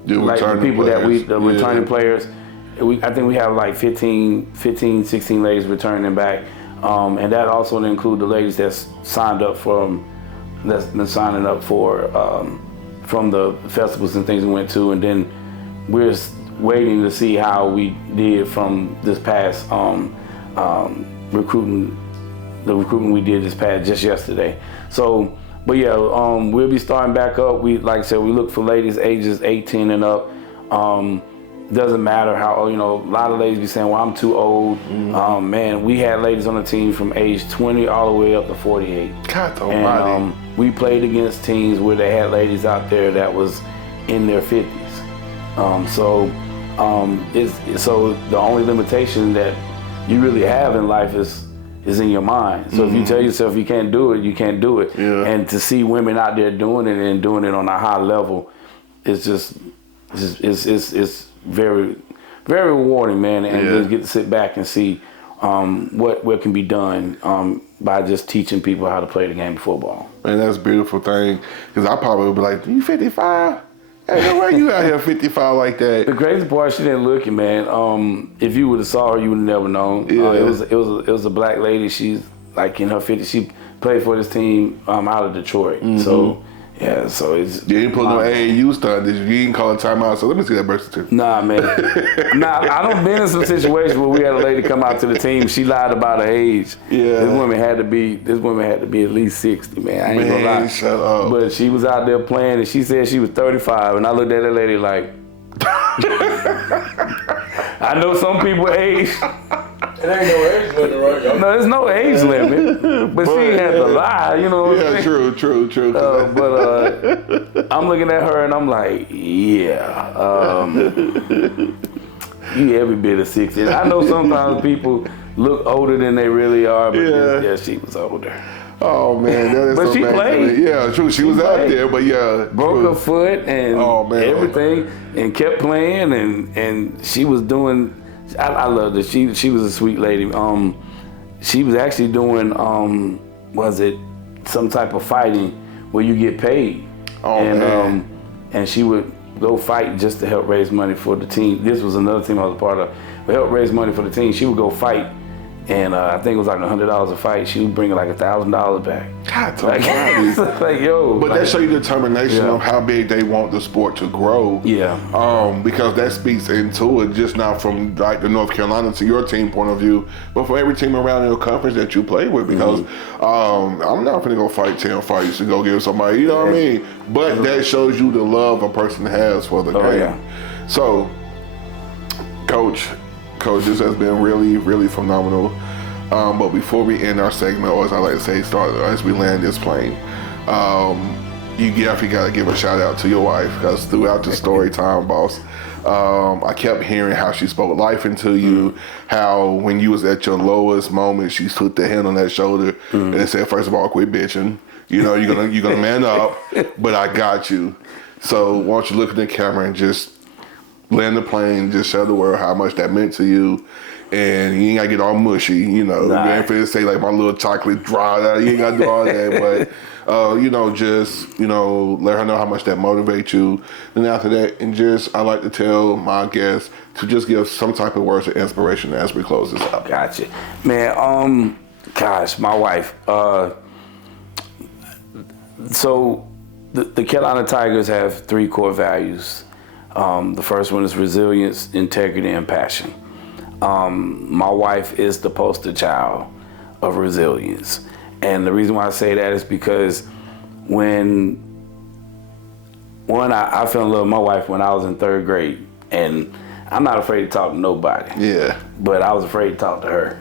like the people players. Returning players. I think we have like 15, 16 ladies returning back. And that also include the ladies that's signed up that's been signing up for from the festivals and things we went to. And then we're waiting to see how we did from this past recruiting we did just yesterday. So, but yeah, we'll be starting back up. Like I said, we look for ladies ages 18 and up. doesn't matter how, you know, a lot of ladies be saying, well, I'm too old. Man, we had ladies on the team from age 20 all the way up to 48. God almighty. And we played against teams where they had ladies out there that was in their 50s. So the only limitation that you really have in life is in your mind. So if you tell yourself you can't do it, you can't do it. Yeah. And to see women out there doing it and doing it on a high level, it's very, very rewarding, man. And just get to sit back and see what can be done by just teaching people how to play the game of football. Man, that's a beautiful thing. Because I probably would be like, you 55? Hey, no way you out here 55 like that. The crazy part, she didn't look it, man. If you would have saw her, you would have never known. Yeah. It was a black lady. She's like in her 50s. She played for this team out of Detroit. So yeah, so it's. You didn't put no AAU stuff, did you? You didn't call a timeout, so let me see that birth certificate. Nah, man. I don't been in some situations where we had a lady come out to the team. She lied about her age. Yeah. This woman had to be at least 60, man. I ain't gonna lie. Shut up. But she was out there playing, and she said she was 35, and I looked at that lady like. I know some people age. It ain't no age limit, right? No, there's no age limit, but she ain't had to lie, you know what I'm saying? True. But I'm looking at her and I'm like, yeah, you every bit of 60. And I know sometimes people look older than they really are, but yeah, she was older. Oh man, that is But so she bad. played. Yeah, true. She was out there, but yeah, broke her foot and everything, man. and kept playing, and she was doing. I loved her. She was a sweet lady. She was actually doing was it some type of fighting where you get paid, and she would go fight just to help raise money for the team. This was another team I was a part of. To help raise money for the team, she would go fight. And I think it was like $100 a fight. She would bring like $1,000 back. God, like yo. But that show you determination of how big they want the sport to grow. Yeah. Because that speaks into it, just not from like the North Carolina to your team point of view, but for every team around your conference that you play with. Because I'm not gonna go fight 10 fights to go give somebody. You know what I mean? But that shows you the love a person has for the game. Yeah. So, Coach, this has been really, really phenomenal. But before we end our segment, or as I like to say, as we land this plane, you definitely got to give a shout out to your wife, because throughout the story time, boss, I kept hearing how she spoke life into you, how when you was at your lowest moment, she put the hand on that shoulder and said, first of all, quit bitching. You know, you're gonna man up, but I got you. So why don't you look at the camera and just land the plane, just show the world how much that meant to you. And you ain't gotta get all mushy, you know. You ain't finna say like my little chocolate dried out. You ain't gotta do all that, but just let her know how much that motivates you. Then after that, and I like to tell my guests to just give some type of words of inspiration as we close this out. Gotcha, man. My wife. So the Carolina Tigers have 3 core values. The first one is resilience, integrity, and passion. My wife is the poster child of resilience. And the reason why I say that is because I fell in love with my wife when I was in 3rd grade. And I'm not afraid to talk to nobody. Yeah. But I was afraid to talk to her.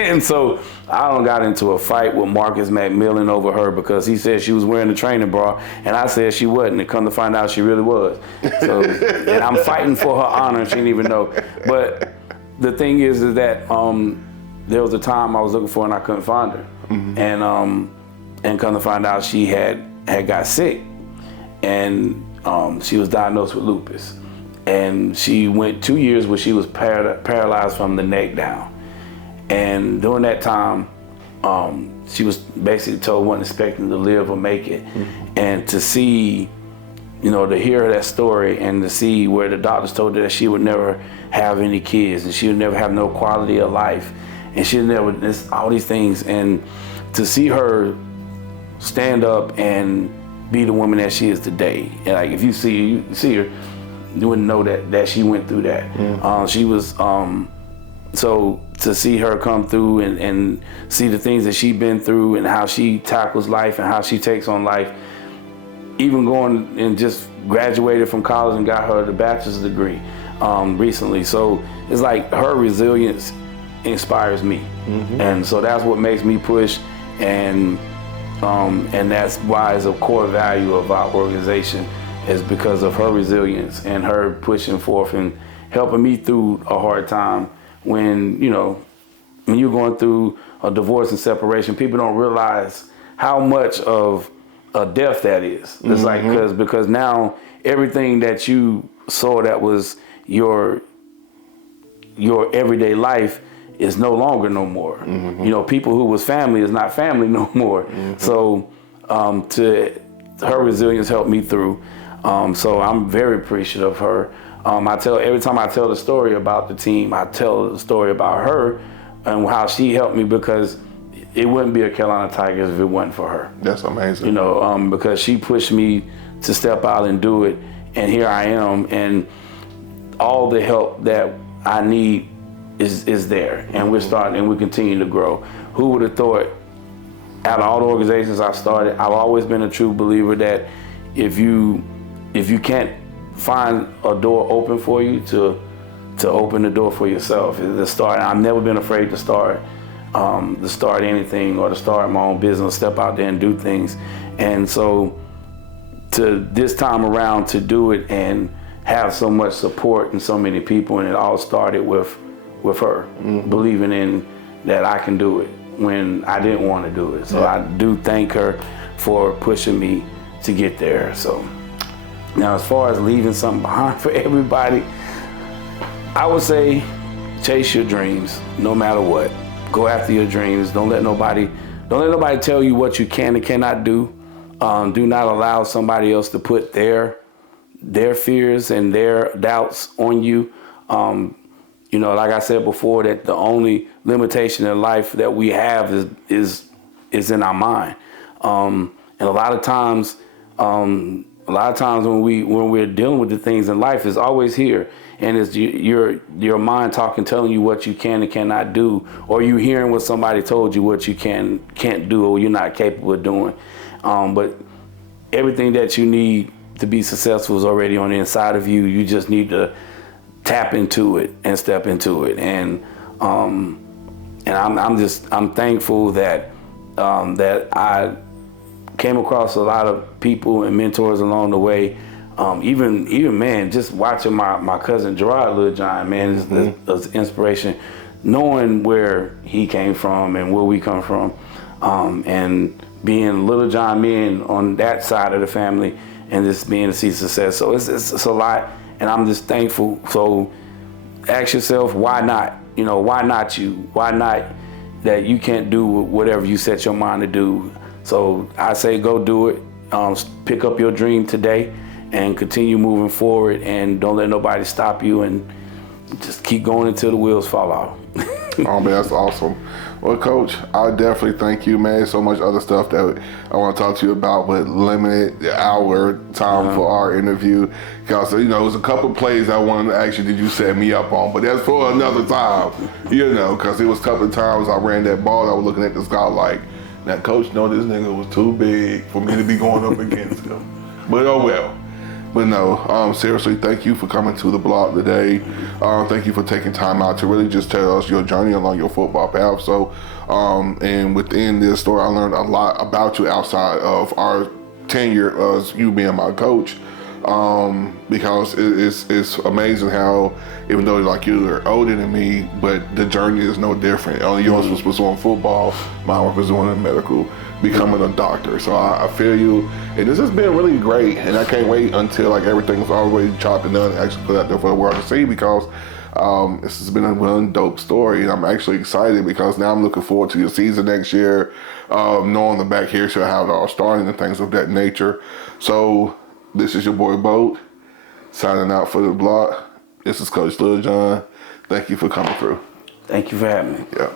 And so I got into a fight with Marcus McMillan over her because he said she was wearing a training bra and I said she wasn't, and come to find out she really was. So, and I'm fighting for her honor and she didn't even know. But the thing is that there was a time I was looking for her and I couldn't find her. And come to find out she had got sick and she was diagnosed with lupus. And she went 2 years where she was paralyzed from the neck down. And during that time, she was basically told wasn't expecting to live or make it. And to see, to hear that story and to see where the doctors told her that she would never have any kids and she would never have no quality of life and she would never, all these things. And to see her stand up and be the woman that she is today. And like if you see her, you wouldn't know that she went through that. She was, so to see her come through and see the things that she's been through and how she tackles life and how she takes on life, even going and just graduated from college and got her the bachelor's degree. recently. So it's like her resilience inspires me, and so that's what makes me push, and that's why it's a core value of our organization, is because of her resilience and her pushing forth and helping me through a hard time. When when you're going through a divorce and separation, people don't realize how much of a death that is. It's like because now everything that you saw that was your everyday life is no longer no more. People who was family is not family no more. So her resilience helped me through. So I'm very appreciative of her. Every time I tell the story about the team, I tell the story about her and how she helped me, because it wouldn't be a Carolina Tigers if it wasn't for her. That's amazing. Because she pushed me to step out and do it, and here I am, and all the help that I need is there, and we're starting, and we continue to grow. Who would have thought? Out of all the organizations I started, I've always been a true believer that if you can't find a door open for you, to open the door for yourself. To start. I've never been afraid to start anything, or to start my own business, step out there and do things. And so to this time around, to do it and have so much support and so many people, and it all started with her believing in that I can do it when I didn't want to do it. So I do thank her for pushing me to get there. So now, as far as leaving something behind for everybody, I would say chase your dreams no matter what. Go after your dreams. Don't let nobody tell you what you can and cannot do. Do not allow somebody else to put their fears and their doubts on you. Like I said before, that the only limitation in life that we have is in our mind. And a lot of times when we're dealing with the things in life, it's always here, and it's your mind telling you what you can and cannot do, or you hearing what somebody told you what you can't do, or you're not capable of doing. But everything that you need to be successful is already on the inside of you. You just need to tap into it and step into it. And I'm thankful that I came across a lot of people and mentors along the way. Even man, just watching my cousin Gerard, LittleJohn, man, is inspiration. Knowing where he came from and where we come from, and being LittleJohn men on that side of the family, and just being to see success. So it's a lot, and I'm just thankful. So ask yourself, why not? Why not you? Why not that you can't do whatever you set your mind to do? So I say go do it. Pick up your dream today and continue moving forward, and don't let nobody stop you, and just keep going until the wheels fall off. Oh man, that's awesome. Well, Coach, I definitely thank you, man. So much other stuff that I want to talk to you about, but limited hour time for our interview. Because it was a couple of plays I wanted to ask you, did you set me up on? But that's for another time, because it was a couple of times I ran that ball, I was looking at this guy like, now, Coach, know this nigga was too big for me to be going up against him. But oh well. But no, seriously, thank you for coming to the blog today. Thank you for taking time out to really just tell us your journey along your football path. So, and within this story, I learned a lot about you outside of our tenure as you being my coach. Because it's amazing how, even though you're older than me, but the journey is no different. Yours was pursuing football, mine was pursuing medical, becoming a doctor. So I feel you, and this has been really great, and I can't wait until everything's already chopped and done and actually put out there for the world to see, because this has been a really dope story, and I'm actually excited because now I'm looking forward to your season next year, knowing the back here should how it all started and things of that nature. So this is your boy Boat, signing out for the blog. This is Coach LittleJohn. Thank you for coming through. Thank you for having me. Yeah.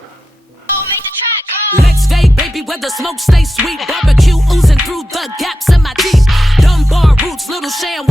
Lex Bay, baby, where the smoke stays sweet. Barbecue oozing through the gaps in my teeth. Dunbar roots, little Shan.